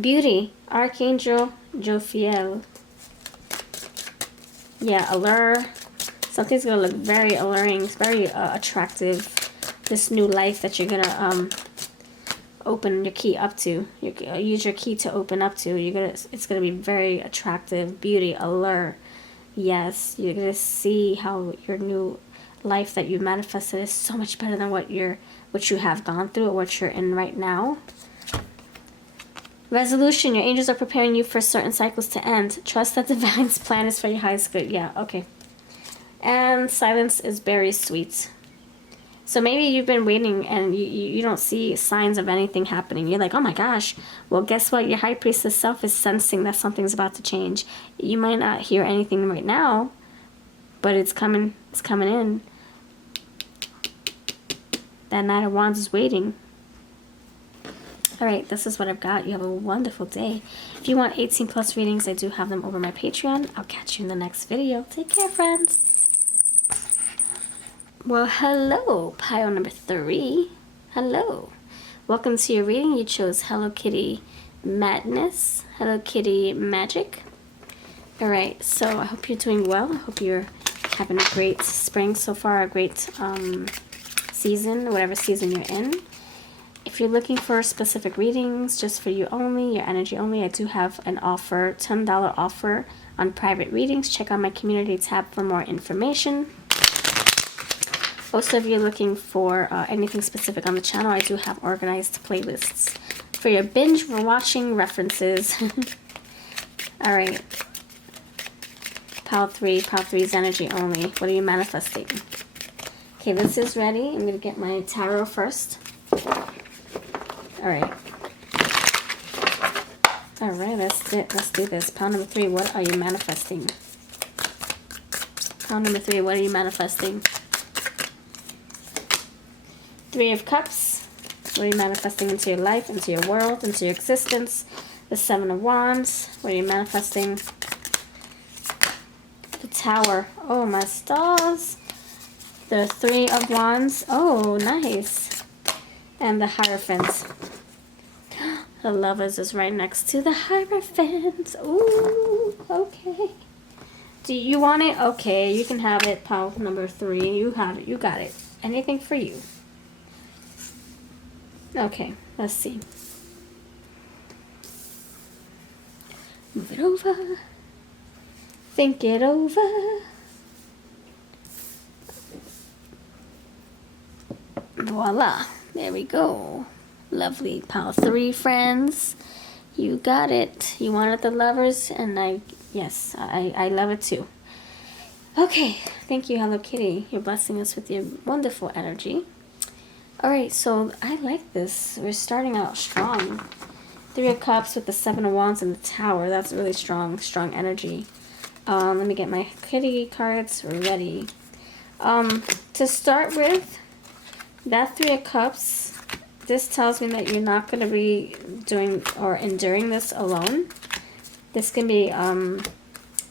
Beauty, Archangel Jophiel. Yeah, allure. Something's going to look very alluring, very attractive. This new life that you're going to open your key up to. Use your key to open up to. It's gonna be very attractive. Beauty, allure. Yes, you're gonna see how your new life that you manifested is so much better than what you have gone through or what you're in right now. Resolution, your angels are preparing you for certain cycles to end. Trust that divine's plan is for your highest good. Yeah, okay. And silence is very sweet. So maybe you've been waiting and you don't see signs of anything happening. You're like, oh my gosh. Well, guess what? Your high priestess self is sensing that something's about to change. You might not hear anything right now, but it's coming. It's coming in. That Knight of Wands is waiting. All right, this is what I've got. You have a wonderful day. If you want 18 plus readings, I do have them over my Patreon. I'll catch you in the next video. Take care, friends. Well, hello, pile number 3. Hello. Welcome to your reading. You chose Hello Kitty Madness, Hello Kitty Magic. All right, so I hope you're doing well. I hope you're having a great spring so far, a great season, whatever season you're in. If you're looking for specific readings, just for you only, your energy only, I do have an offer, $10 offer on private readings. Check out my community tab for more information. Also, if you're looking for anything specific on the channel, I do have organized playlists for your binge watching references. Alright. Pile 3's energy only. What are you manifesting? Okay, this is ready. I'm going to get my tarot first. Alright. Alright, let's do this. Pile number 3, what are you manifesting? Pile number 3, what are you manifesting? 3 of Cups. What are you manifesting into your life, into your world, into your existence? The 7 of Wands. What are you manifesting? The Tower. Oh, my stars. The 3 of Wands. Oh, nice. And the Hierophant. The Lovers is right next to the Hierophant. Ooh, okay. Do you want it? Okay, you can have it, pile number 3. You have it. You got it. Anything for you. Okay, let's see. Move it over. Think it over. Voila. There we go. Lovely. Pile 3, friends. You got it. You wanted the Lovers, and yes, I love it too. Okay. Thank you, Hello Kitty. You're blessing us with your wonderful energy. Alright, so I like this. We're starting out strong. 3 of Cups with the 7 of Wands and the Tower. That's really strong energy. Let me get my kitty cards ready. To start with, that 3 of Cups, this tells me that you're not going to be doing or enduring this alone. This can be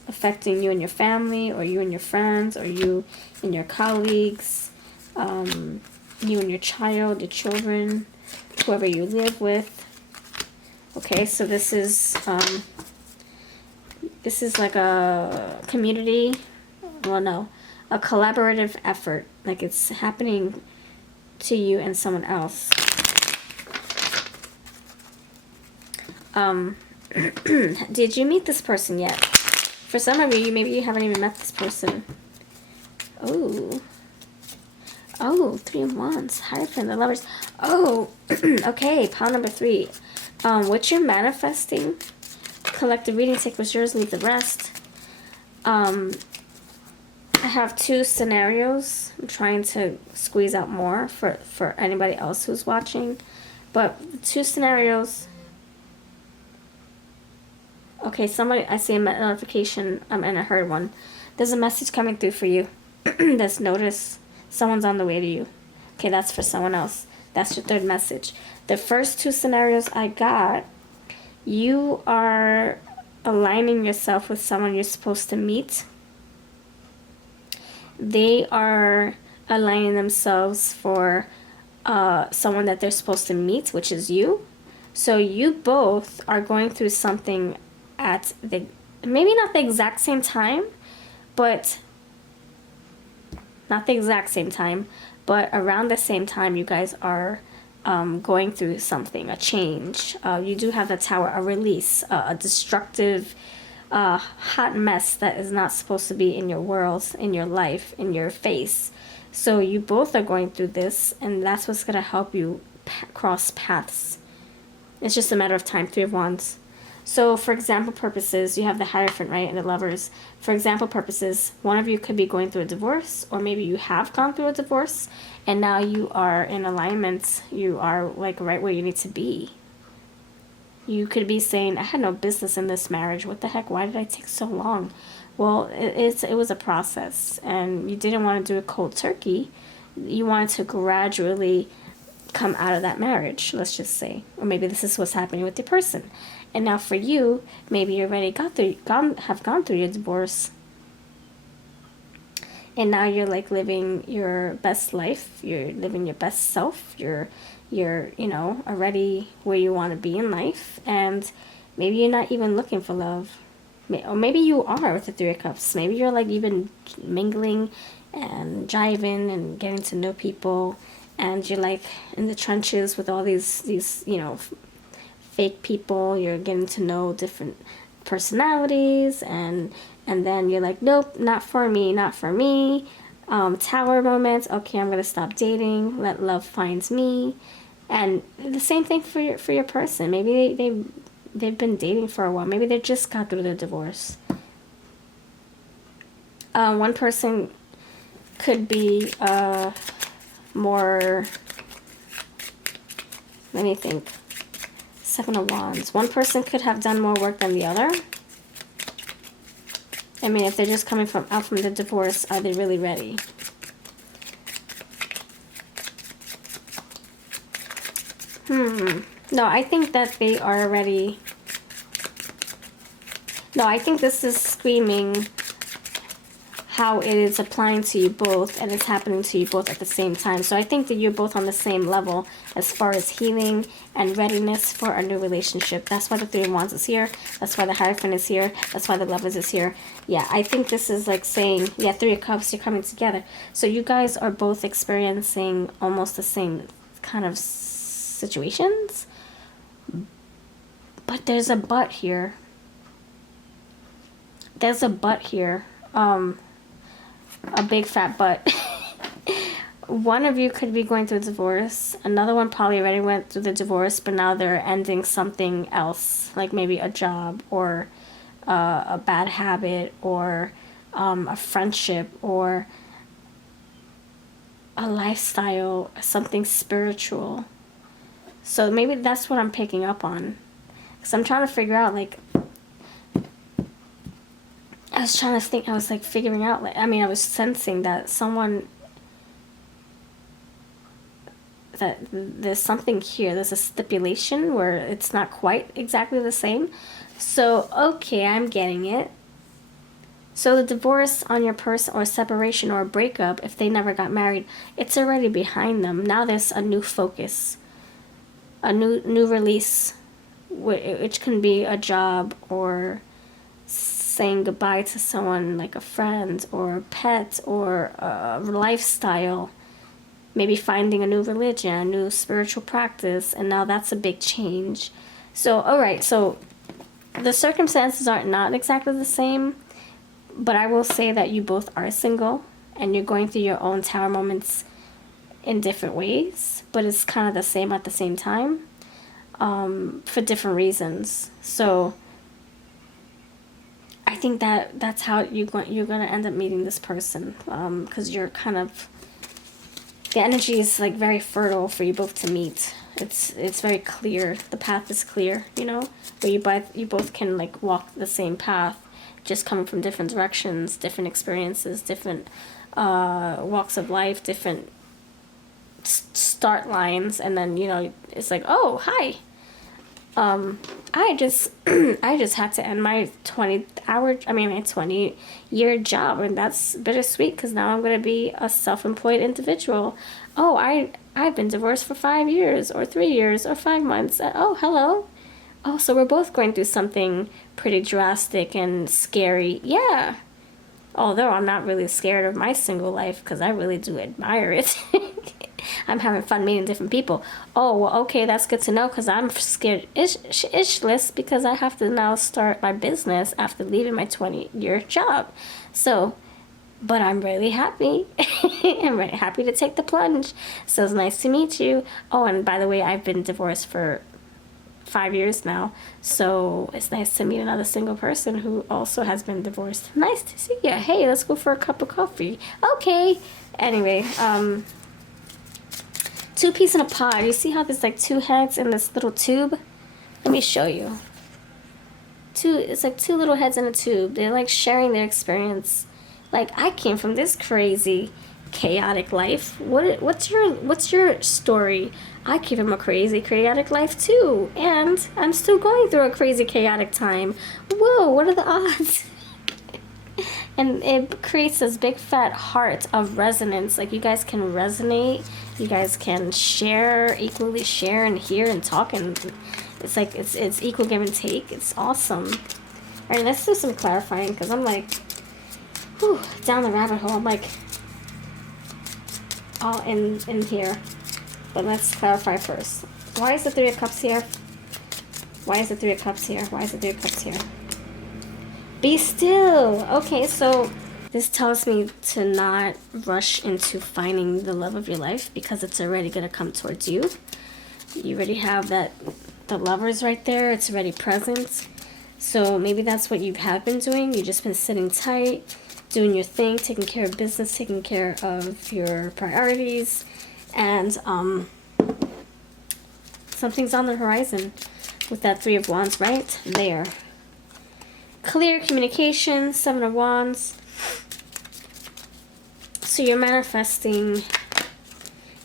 affecting you and your family, or you and your friends, or you and your colleagues, you and your child, your children, whoever you live with. Okay, so this is like a community, well, no, a collaborative effort. Like it's happening to you and someone else. Did you meet this person yet? For some of you, maybe you haven't even met this person. Oh. Oh, 3 of Wands. Hierophant, the Lovers. Oh, okay. Pile number 3. What you're manifesting. Collective reading. Take what's yours, leave the rest. I have 2 scenarios. I'm trying to squeeze out more for anybody else who's watching. But 2 scenarios. Okay, somebody, I see a notification, and I heard one. There's a message coming through for you. That's notice. Someone's on the way to you. Okay, that's for someone else. That's your 3rd message. The first 2 scenarios I got, you are aligning yourself with someone you're supposed to meet. They are aligning themselves for someone that they're supposed to meet, which is you. So you both are going through something at the, maybe not the exact same time, but not the exact same time, but around the same time you guys are going through something, a change. You do have the Tower, a release, a destructive, hot mess that is not supposed to be in your world, in your life, in your face. So you both are going through this, and that's what's going to help you cross paths. It's just a matter of time. 3 of Wands. So for example purposes, you have the Hierophant, right, and the Lovers. For example purposes, one of you could be going through a divorce, or maybe you have gone through a divorce, and now you are in alignment. You are like right where you need to be. You could be saying, I had no business in this marriage. What the heck? Why did I take so long? Well, it was a process, and you didn't want to do it cold turkey. You wanted to gradually come out of that marriage, let's just say. Or maybe this is what's happening with your person. And now for you, maybe you already have gone through your divorce. And now you're like living your best life. You're living your best self. You're you know, already where you want to be in life. And maybe you're not even looking for love. Or maybe you are with the 3 of Cups. Maybe you're like even mingling and jiving and getting to know people. And you're like in the trenches with all these you know, fake people. You're getting to know different personalities, and then you're like, nope, not for me, not for me. Tower moments. Okay, I'm gonna stop dating. Let love find me. And the same thing for your person. Maybe they've been dating for a while. Maybe they just got through the divorce. One person could be more. Let me think. 7 of Wands. One person could have done more work than the other. I mean, if they're just coming out from the divorce, are they really ready? No, I think that they are ready. No, I think this is screaming how it is applying to you both, and it's happening to you both at the same time. So I think that you're both on the same level as far as healing and readiness for a new relationship. That's why the 3 of Wands is here. That's why the Hierophant is here. That's why the Lovers is here. Yeah, I think this is like saying, yeah, 3 of Cups, you're coming together. So you guys are both experiencing almost the same kind of situations. But there's a but here. There's a but here. A big fat butt. One of you could be going through a divorce. Another one probably already went through the divorce, but now they're ending something else, like maybe a job or a bad habit or a friendship or a lifestyle, something spiritual. So maybe that's what I'm picking up on. Because I'm trying to figure out, like, I was trying to think, I was like figuring out, like, I mean, I was sensing that that there's something here, there's a stipulation where it's not quite exactly the same. So, okay, I'm getting it. So the divorce on your person, or separation or a breakup, if they never got married, it's already behind them. Now there's a new focus, a new release, which can be a job or saying goodbye to someone like a friend or a pet or a lifestyle, maybe finding a new religion, a new spiritual practice, and now that's a big change. So, all right. So the circumstances are not exactly the same, but I will say that you both are single and you're going through your own tower moments in different ways, but it's kind of the same at the same time, for different reasons. So I think that that's how you're going to end up meeting this person, because you're kind of, the energy is like very fertile for you both to meet. It's very clear. The path is clear, you know, where you both can like walk the same path, just coming from different directions, different experiences, different walks of life, different start lines, and then, you know, it's like, oh, hi. I just I just had to end my 20-year job, and that's bittersweet because now I'm going to be a self-employed individual. Oh, I've been divorced for 5 years or 3 years or 5 months. Oh, hello. Oh, so we're both going through something pretty drastic and scary. Yeah. Although I'm not really scared of my single life because I really do admire it. I'm having fun meeting different people. Oh, well, okay, that's good to know because I'm scared ishless because I have to now start my business after leaving my 20-year job. So, but I'm really happy. I'm really happy to take the plunge. So it's nice to meet you. Oh, and by the way, I've been divorced for 5 years now, so it's nice to meet another single person who also has been divorced. Nice to see you. Hey, let's go for a cup of coffee. Okay. Anyway, 2 peas in a pod. You see how there's like 2 heads in this little tube? Let me show you. It's like 2 little heads in a tube. They're like sharing their experience. Like, I came from this crazy, chaotic life. What's your story? I came from a crazy, chaotic life too, and I'm still going through a crazy, chaotic time. Whoa, what are the odds? And it creates this big fat heart of resonance. Like, you guys can resonate. You guys can equally share and hear and talk, and it's like it's equal give and take. It's awesome. All right, let's do some clarifying because I'm like, whew, down the rabbit hole. I'm like all in here. But let's clarify first. Why is the 3 of Cups here? Why is the 3 of Cups here? Why is the 3 of Cups here? Be still. Okay, so this tells me to not rush into finding the love of your life because it's already going to come towards you. You already have the lovers right there. It's already present. So maybe that's what you have been doing. You've just been sitting tight, doing your thing, taking care of business, taking care of your priorities. And something's on the horizon with that 3 of Wands right there. Clear communication, 7 of Wands. So you're manifesting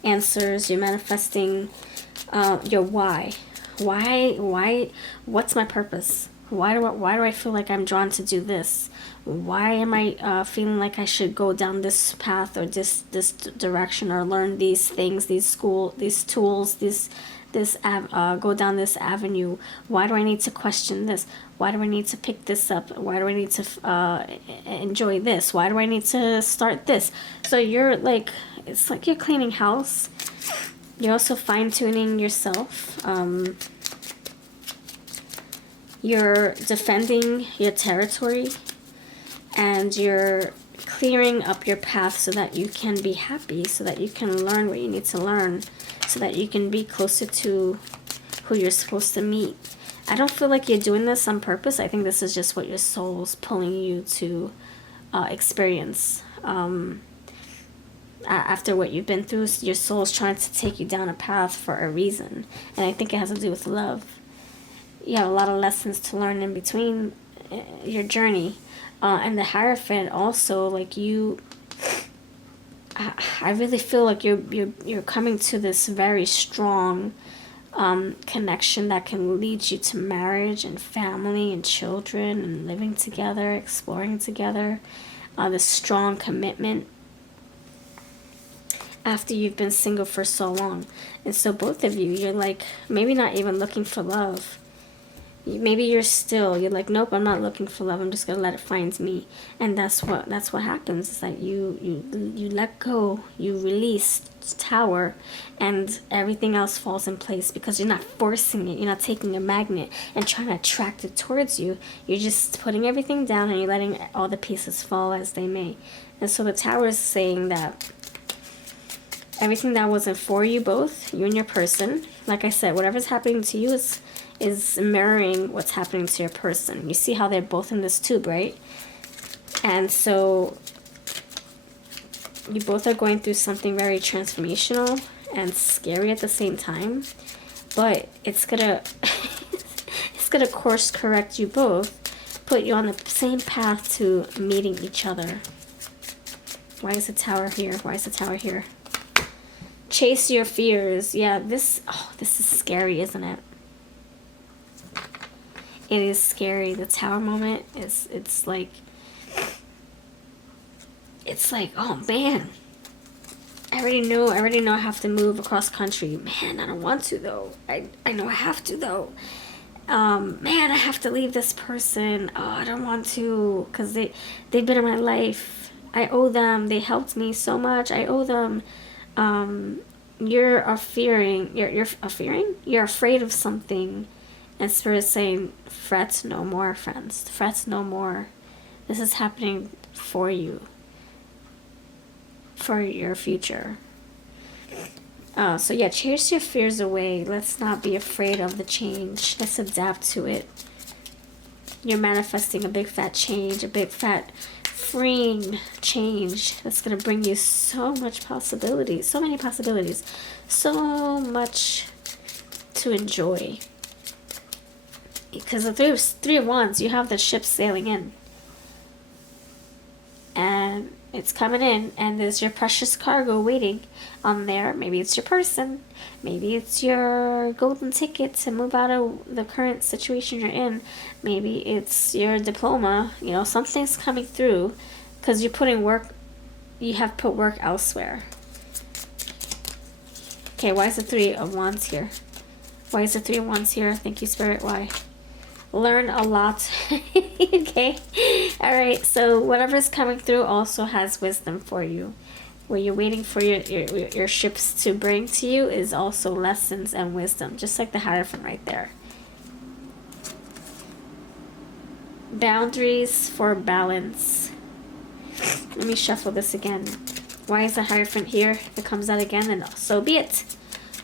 answers. You're manifesting your why. Why? What's my purpose? Why do I feel like I'm drawn to do this? Why am I feeling like I should go down this path or this direction or learn these things, these tools, go down this avenue? Why do I need to question this? Why do I need to pick this up? Why do I need to enjoy this? Why do I need to start this? So you're like, it's like you're cleaning house. You're also fine-tuning yourself. You're defending your territory, and you're clearing up your path so that you can be happy, so that you can learn what you need to learn, so that you can be closer to who you're supposed to meet. I don't feel like you're doing this on purpose. I think this is just what your soul's pulling you to experience. After what you've been through, your soul's trying to take you down a path for a reason. And I think it has to do with love. You have a lot of lessons to learn in between your journey. And the Hierophant also, like I really feel like you're coming to this very strong connection that can lead you to marriage and family and children and living together, exploring together. This strong commitment after you've been single for so long. And so both of you, you're like maybe not even looking for love. Maybe you're like, nope, I'm not looking for love. I'm just gonna let it find me. And that's what happens. Is that you let go, you release the tower, and everything else falls in place because you're not forcing it. You're not taking a magnet and trying to attract it towards you. You're just putting everything down and you're letting all the pieces fall as they may. And so the tower is saying that everything that wasn't for you both, you and your person, like I said, whatever's happening to you is mirroring what's happening to your person. You see how they're both in this tube, right? And so you both are going through something very transformational and scary at the same time, but it's gonna it's gonna course correct you both, put you on the same path to meeting each other. Why is the tower here? Why is the tower here? Chase your fears. Yeah, this is scary, isn't it? It is scary. The tower moment is, it's like, oh man, I already know I have to move across country. Man, I don't want to though. I know I have to though. Man, I have to leave this person. Oh, I don't want to, because they've been in my life. I owe them. They helped me so much. I owe them. You're afraid of something. And Spirit is saying, fret no more, friends. Fret no more. This is happening for you. For your future. So yeah, chase your fears away. Let's not be afraid of the change. Let's adapt to it. You're manifesting a big fat change, a big fat freeing change that's going to bring you so much possibilities, so many possibilities, so much to enjoy. Because the three of wands, you have the ship sailing in. And it's coming in, and there's your precious cargo waiting on there. Maybe it's your person. Maybe it's your golden ticket to move out of the current situation you're in. Maybe it's your diploma. You know, something's coming through because you're putting work, you have put work elsewhere. Okay, why is the Three of Wands here? Why is the Three of Wands here? Thank you, Spirit. Why? Learn a lot. Okay. All right. So whatever's coming through also has wisdom for you. What you're waiting for your ships to bring to you is also lessons and wisdom, just like the Hierophant right there. Boundaries for balance. Let me shuffle this again. Why is the Hierophant here? If it comes out again, then so be it.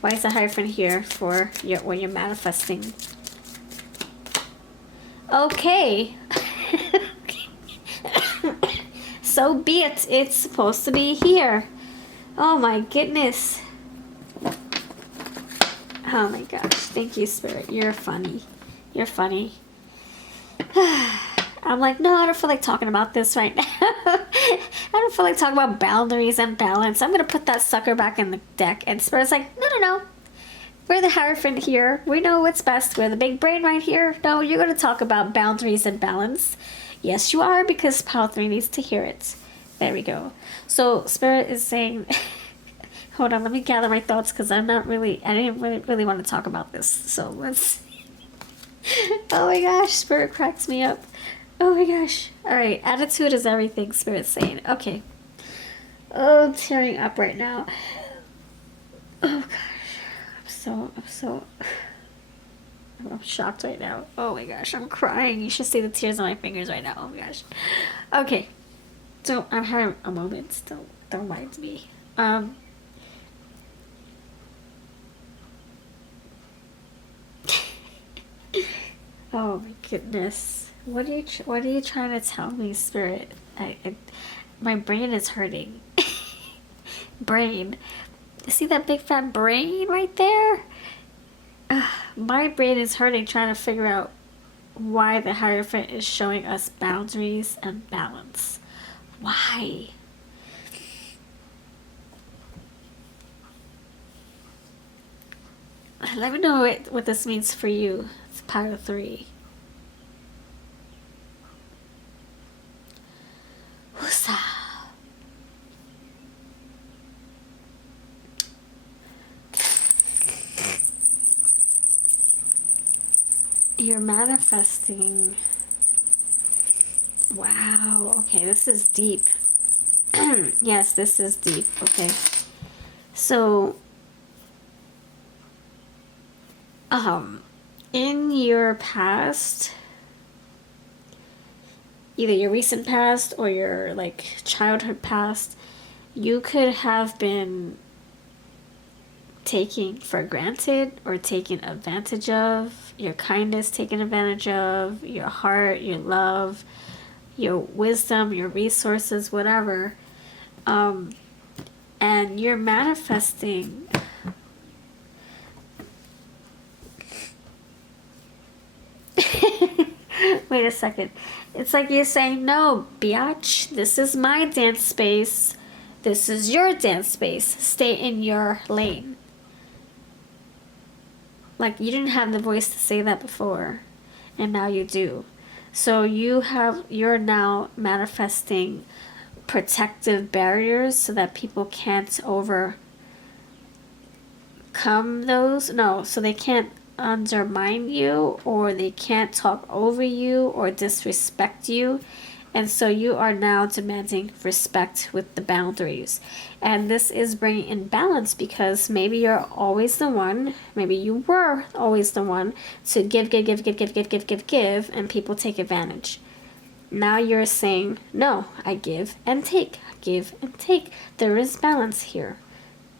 Why is the Hierophant here for when you're manifesting? Okay. So be it. It's supposed to be here. Oh my goodness. Oh my gosh. Thank you, Spirit. You're funny. You're funny. I'm like, no, I don't feel like talking about this right now. I don't feel like talking about boundaries and balance. I'm going to put that sucker back in the deck. And Spirit's like, no. We're the Hierophant here. We know what's best. We're the big brain right here. No, you're going to talk about boundaries and balance. Yes, you are, because Pile 3 needs to hear it. There we go. So Spirit is saying, hold on, let me gather my thoughts, because I didn't really want to talk about this. So let's, oh my gosh, Spirit cracks me up. Oh my gosh. All right, attitude is everything, Spirit's saying. Okay. Oh, I'm tearing up right now. Oh gosh. I'm shocked right now. Oh my gosh, I'm crying. You should see the tears on my fingers right now. Oh my gosh. Okay. So I'm having a moment. Don't mind me. Oh my goodness. What are you trying to tell me, Spirit? My brain is hurting. Brain. See that big fat brain right there? My brain is hurting trying to figure out why the Hierophant is showing us boundaries and balance. Why? Let me know what this means for you. It's Pile 3. Woosah. You're manifesting. Wow. Okay, this is deep. Yes, this is deep. Okay. So, in your past, either your recent past or your like childhood past, you could have been taken for granted or taken advantage of, your kindness taken advantage of, your heart, your love, your wisdom, your resources, whatever. And you're manifesting. Wait a second. It's like you're saying, no, biatch, this is my dance space. This is your dance space. Stay in your lane. Like, you didn't have the voice to say that before, and now you do. So you're now manifesting protective barriers so that people can't overcome those. No, so they can't undermine you, or they can't talk over you or disrespect you. And so you are now demanding respect with the boundaries. And this is bringing in balance, because maybe you're always the one, maybe you were always the one to give, and people take advantage. Now you're saying, no, I give and take, give and take. There is balance here.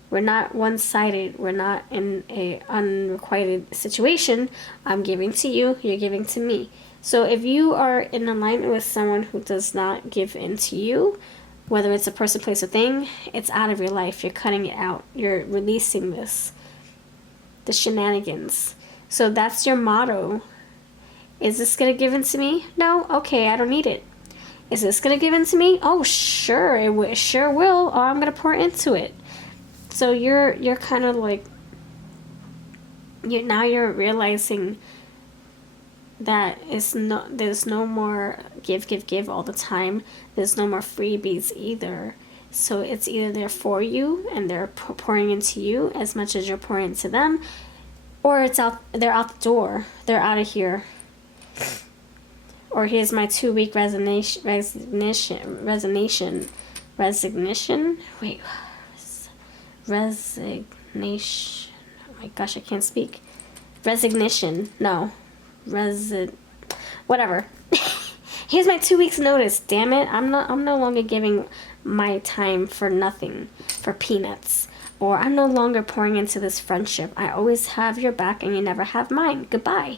We're not one-sided. We're not in a unrequited situation. I'm giving to you, you're giving to me. So if you are in alignment with someone who does not give in to you, whether it's a person, place, or thing, it's out of your life. You're cutting it out. You're releasing this. The shenanigans. So that's your motto. Is this going to give in to me? No? Okay, I don't need it. Is this going to give in to me? Oh, sure, it sure will. Oh, I'm going to pour into it. So you're kind of like, you're realizing that there's no more give all the time. There's no more freebies either. So it's either they're for you and they're pouring into you as much as you're pouring into them, or they're out the door. They're out of here. Or here's my 2-week resignation. Wait, resignation. Oh my gosh, I can't speak. Resignation. No. Whatever. Here's my 2 weeks notice. Damn it. I'm no longer giving my time for nothing, for peanuts. Or I'm no longer pouring into this friendship. I always have your back and you never have mine. Goodbye.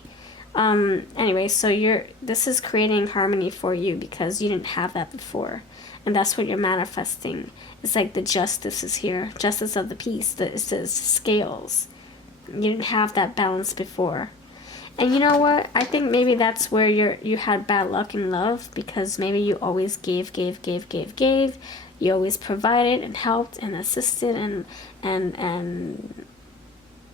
Anyway, so this is creating harmony for you because you didn't have that before. And that's what you're manifesting. It's like the justice is here. Justice of the peace. It's the scales. You didn't have that balance before. And you know what? I think maybe that's where you had bad luck in love, because maybe you always gave. You always provided and helped and assisted and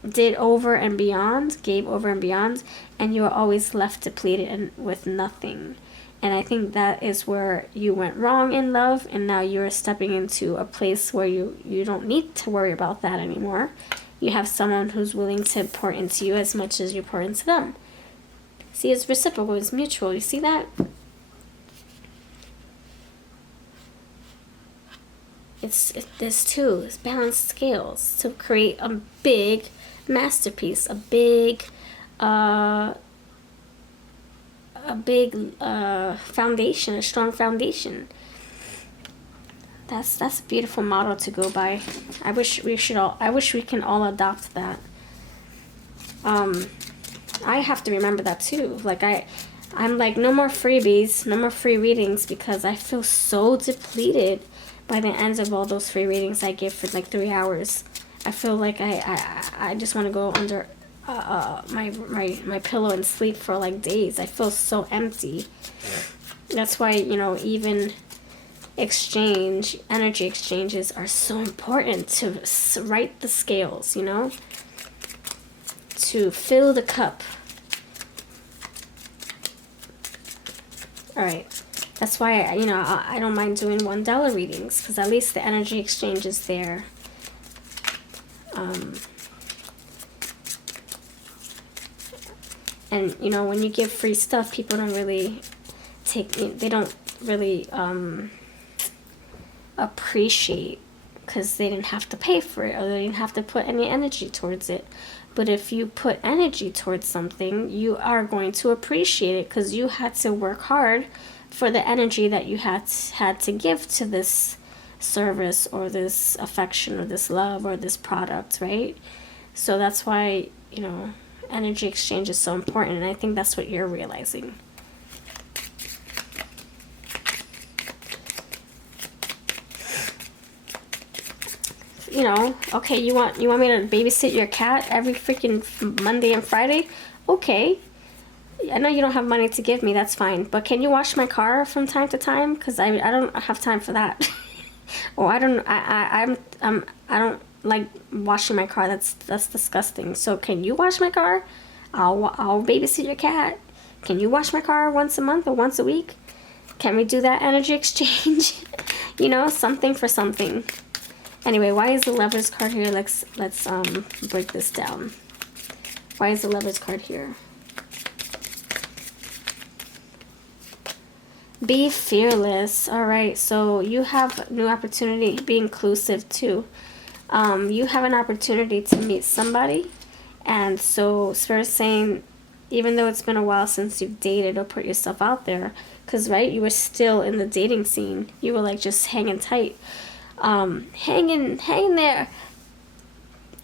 did over and beyond, gave over and beyond, and you were always left depleted and with nothing. And I think that is where you went wrong in love, and now you're stepping into a place where you don't need to worry about that anymore. You have someone who's willing to pour into you as much as you pour into them. See, it's reciprocal, it's mutual. You see that? There's two. It's balanced scales to create a big masterpiece, a big foundation, a strong foundation. That's a beautiful model to go by. I wish we can all adopt that. I have to remember that too. Like I'm like, no more freebies, no more free readings, because I feel so depleted by the end of all those free readings I give for like 3 hours. I feel like I just want to go under my pillow and sleep for like days. I feel so empty. That's why, even energy exchanges are so important, to right the scales, to fill the cup. All right. That's why, I don't mind doing $1 readings, because at least the energy exchange is there. And, you know, when you give free stuff, people don't really they don't really appreciate, because they didn't have to pay for it, or they didn't have to put any energy towards it. But if you put energy towards something, you are going to appreciate it, because you had to work hard for the energy that you had to give to this service, or this affection, or this love, or this product, right? So that's why, you know, energy exchange is so important, and I think that's what you're realizing. You know, okay, you want me to babysit your cat every freaking Monday and Friday? Okay. I know you don't have money to give me, that's fine. But can you wash my car from time to time? Because I don't have time for that. Or I don't like washing my car. That's disgusting. So can you wash my car? I'll babysit your cat. Can you wash my car once a month or once a week? Can we do that energy exchange? You know, something for something. Anyway, why is the Lovers card here? Let's break this down. Why is the Lovers card here? Be fearless. All right, so you have new opportunity. Be inclusive too. You have an opportunity to meet somebody, and so Spirit's saying, even though it's been a while since you've dated or put yourself out there, because right, you were still in the dating scene. You were like just hanging tight. Hang there.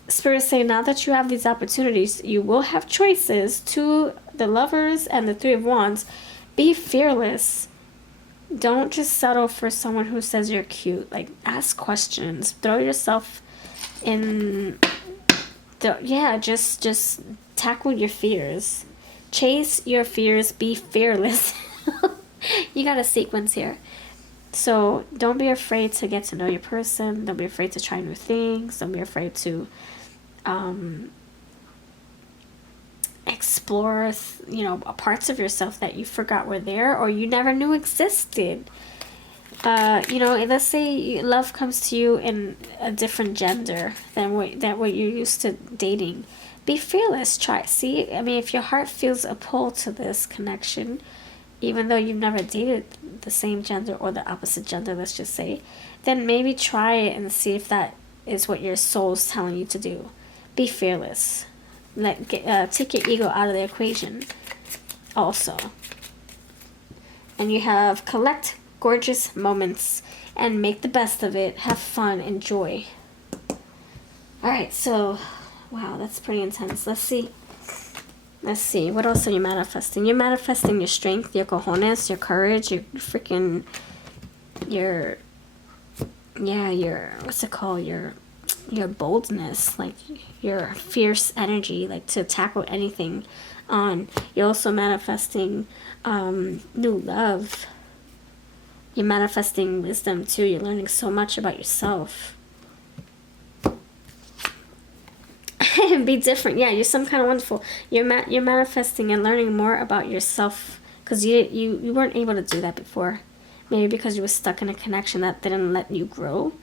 Spirit saying, now that you have these opportunities, you will have choices. To the Lovers and the Three of Wands, be fearless. Don't just settle for someone who says you're cute. Like, ask questions. Throw yourself in. Just tackle your fears. Chase your fears. Be fearless. You got a sequence here. So don't be afraid to get to know your person. Don't be afraid to try new things. Don't be afraid to explore, you know, parts of yourself that you forgot were there or you never knew existed. You know, let's say love comes to you in a different gender than what you're used to dating. Be fearless. Try. See, I mean, if your heart feels a pull to this connection, even though you've never dated the same gender or the opposite gender, let's just say, then maybe try it and see if that is what your soul's telling you to do. Be fearless. Take your ego out of the equation also. And you have collect gorgeous moments and make the best of it. Have fun. Enjoy. Alright, so, wow, that's pretty intense. Let's see. What else are you manifesting? You're manifesting your strength, your cojones, your courage, your freaking, your what's it called? Your boldness, like your fierce energy, like to tackle anything on. You're also manifesting new love. You're manifesting wisdom too. You're learning so much about yourself. Be different. Yeah, you're some kind of wonderful. You're manifesting and learning more about yourself, because you weren't able to do that before. Maybe because you were stuck in a connection that didn't let you grow,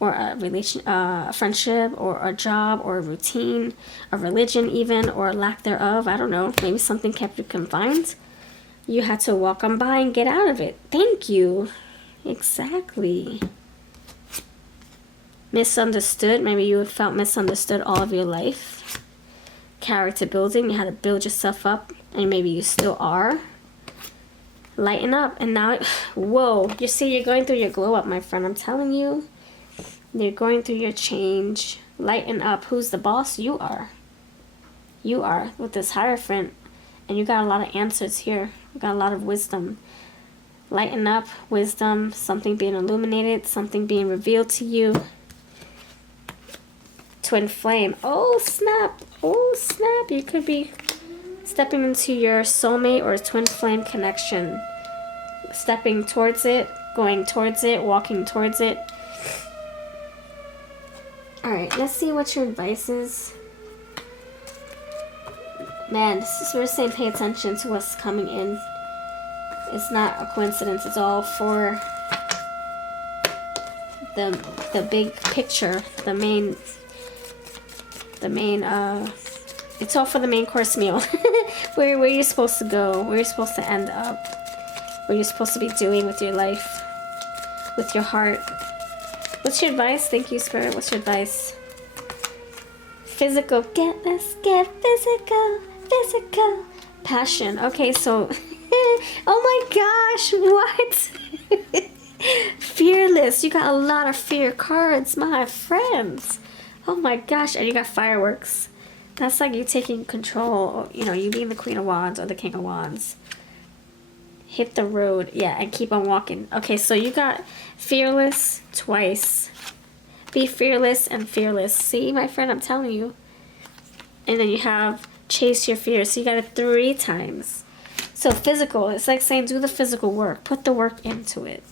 or a friendship, or a job, or a routine, a religion even, or lack thereof. I don't know. Maybe something kept you confined. You had to walk on by and get out of it. Thank you. Exactly. Misunderstood. Maybe you have felt misunderstood all of your life. Character building. You had to build yourself up, and maybe you still are. Lighten up. And now, whoa. You see, you're going through your glow up, my friend. I'm telling you. You're going through your change. Lighten up. Who's the boss? You are. You are. With this Hierophant. And you got a lot of answers here. You got a lot of wisdom. Lighten up. Wisdom. Something being illuminated. Something being revealed to you. Twin flame. Oh, snap. Oh, snap. You could be stepping into your soulmate or twin flame connection. Stepping towards it. Going towards it. Walking towards it. Alright, let's see what your advice is. Man, we're saying pay attention to what's coming in. It's not a coincidence. It's all for the big picture. The main it's all for the main course meal. where you're supposed to go, where you're supposed to end up, what you're supposed to be doing with your life, with your heart. What's your advice? Thank you, Spirit. What's your advice? Physical. Let's get physical. Physical. Passion. Okay, so... oh my gosh, what? Fearless. You got a lot of fear cards, my friends. Oh my gosh, and you got fireworks. That's like you taking control, you know, you being the Queen of Wands or the King of Wands. Hit the road, yeah, and keep on walking. Okay, so you got fearless twice. Be fearless and fearless. See, my friend, I'm telling you. And then you have chase your fears. So you got it 3 times. So physical, it's like saying do the physical work. Put the work into it.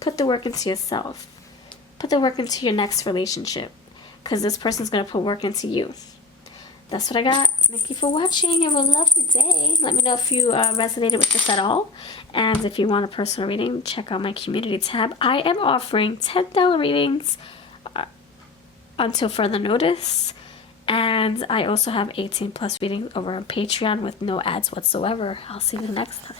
Put the work into yourself. Put the work into your next relationship. Because this person's going to put work into you. That's what I got. Thank you for watching. Have a lovely day. Let me know if you resonated with this at all. And if you want a personal reading, check out my community tab. I am offering $10 readings until further notice. And I also have 18+ readings over on Patreon with no ads whatsoever. I'll see you next time.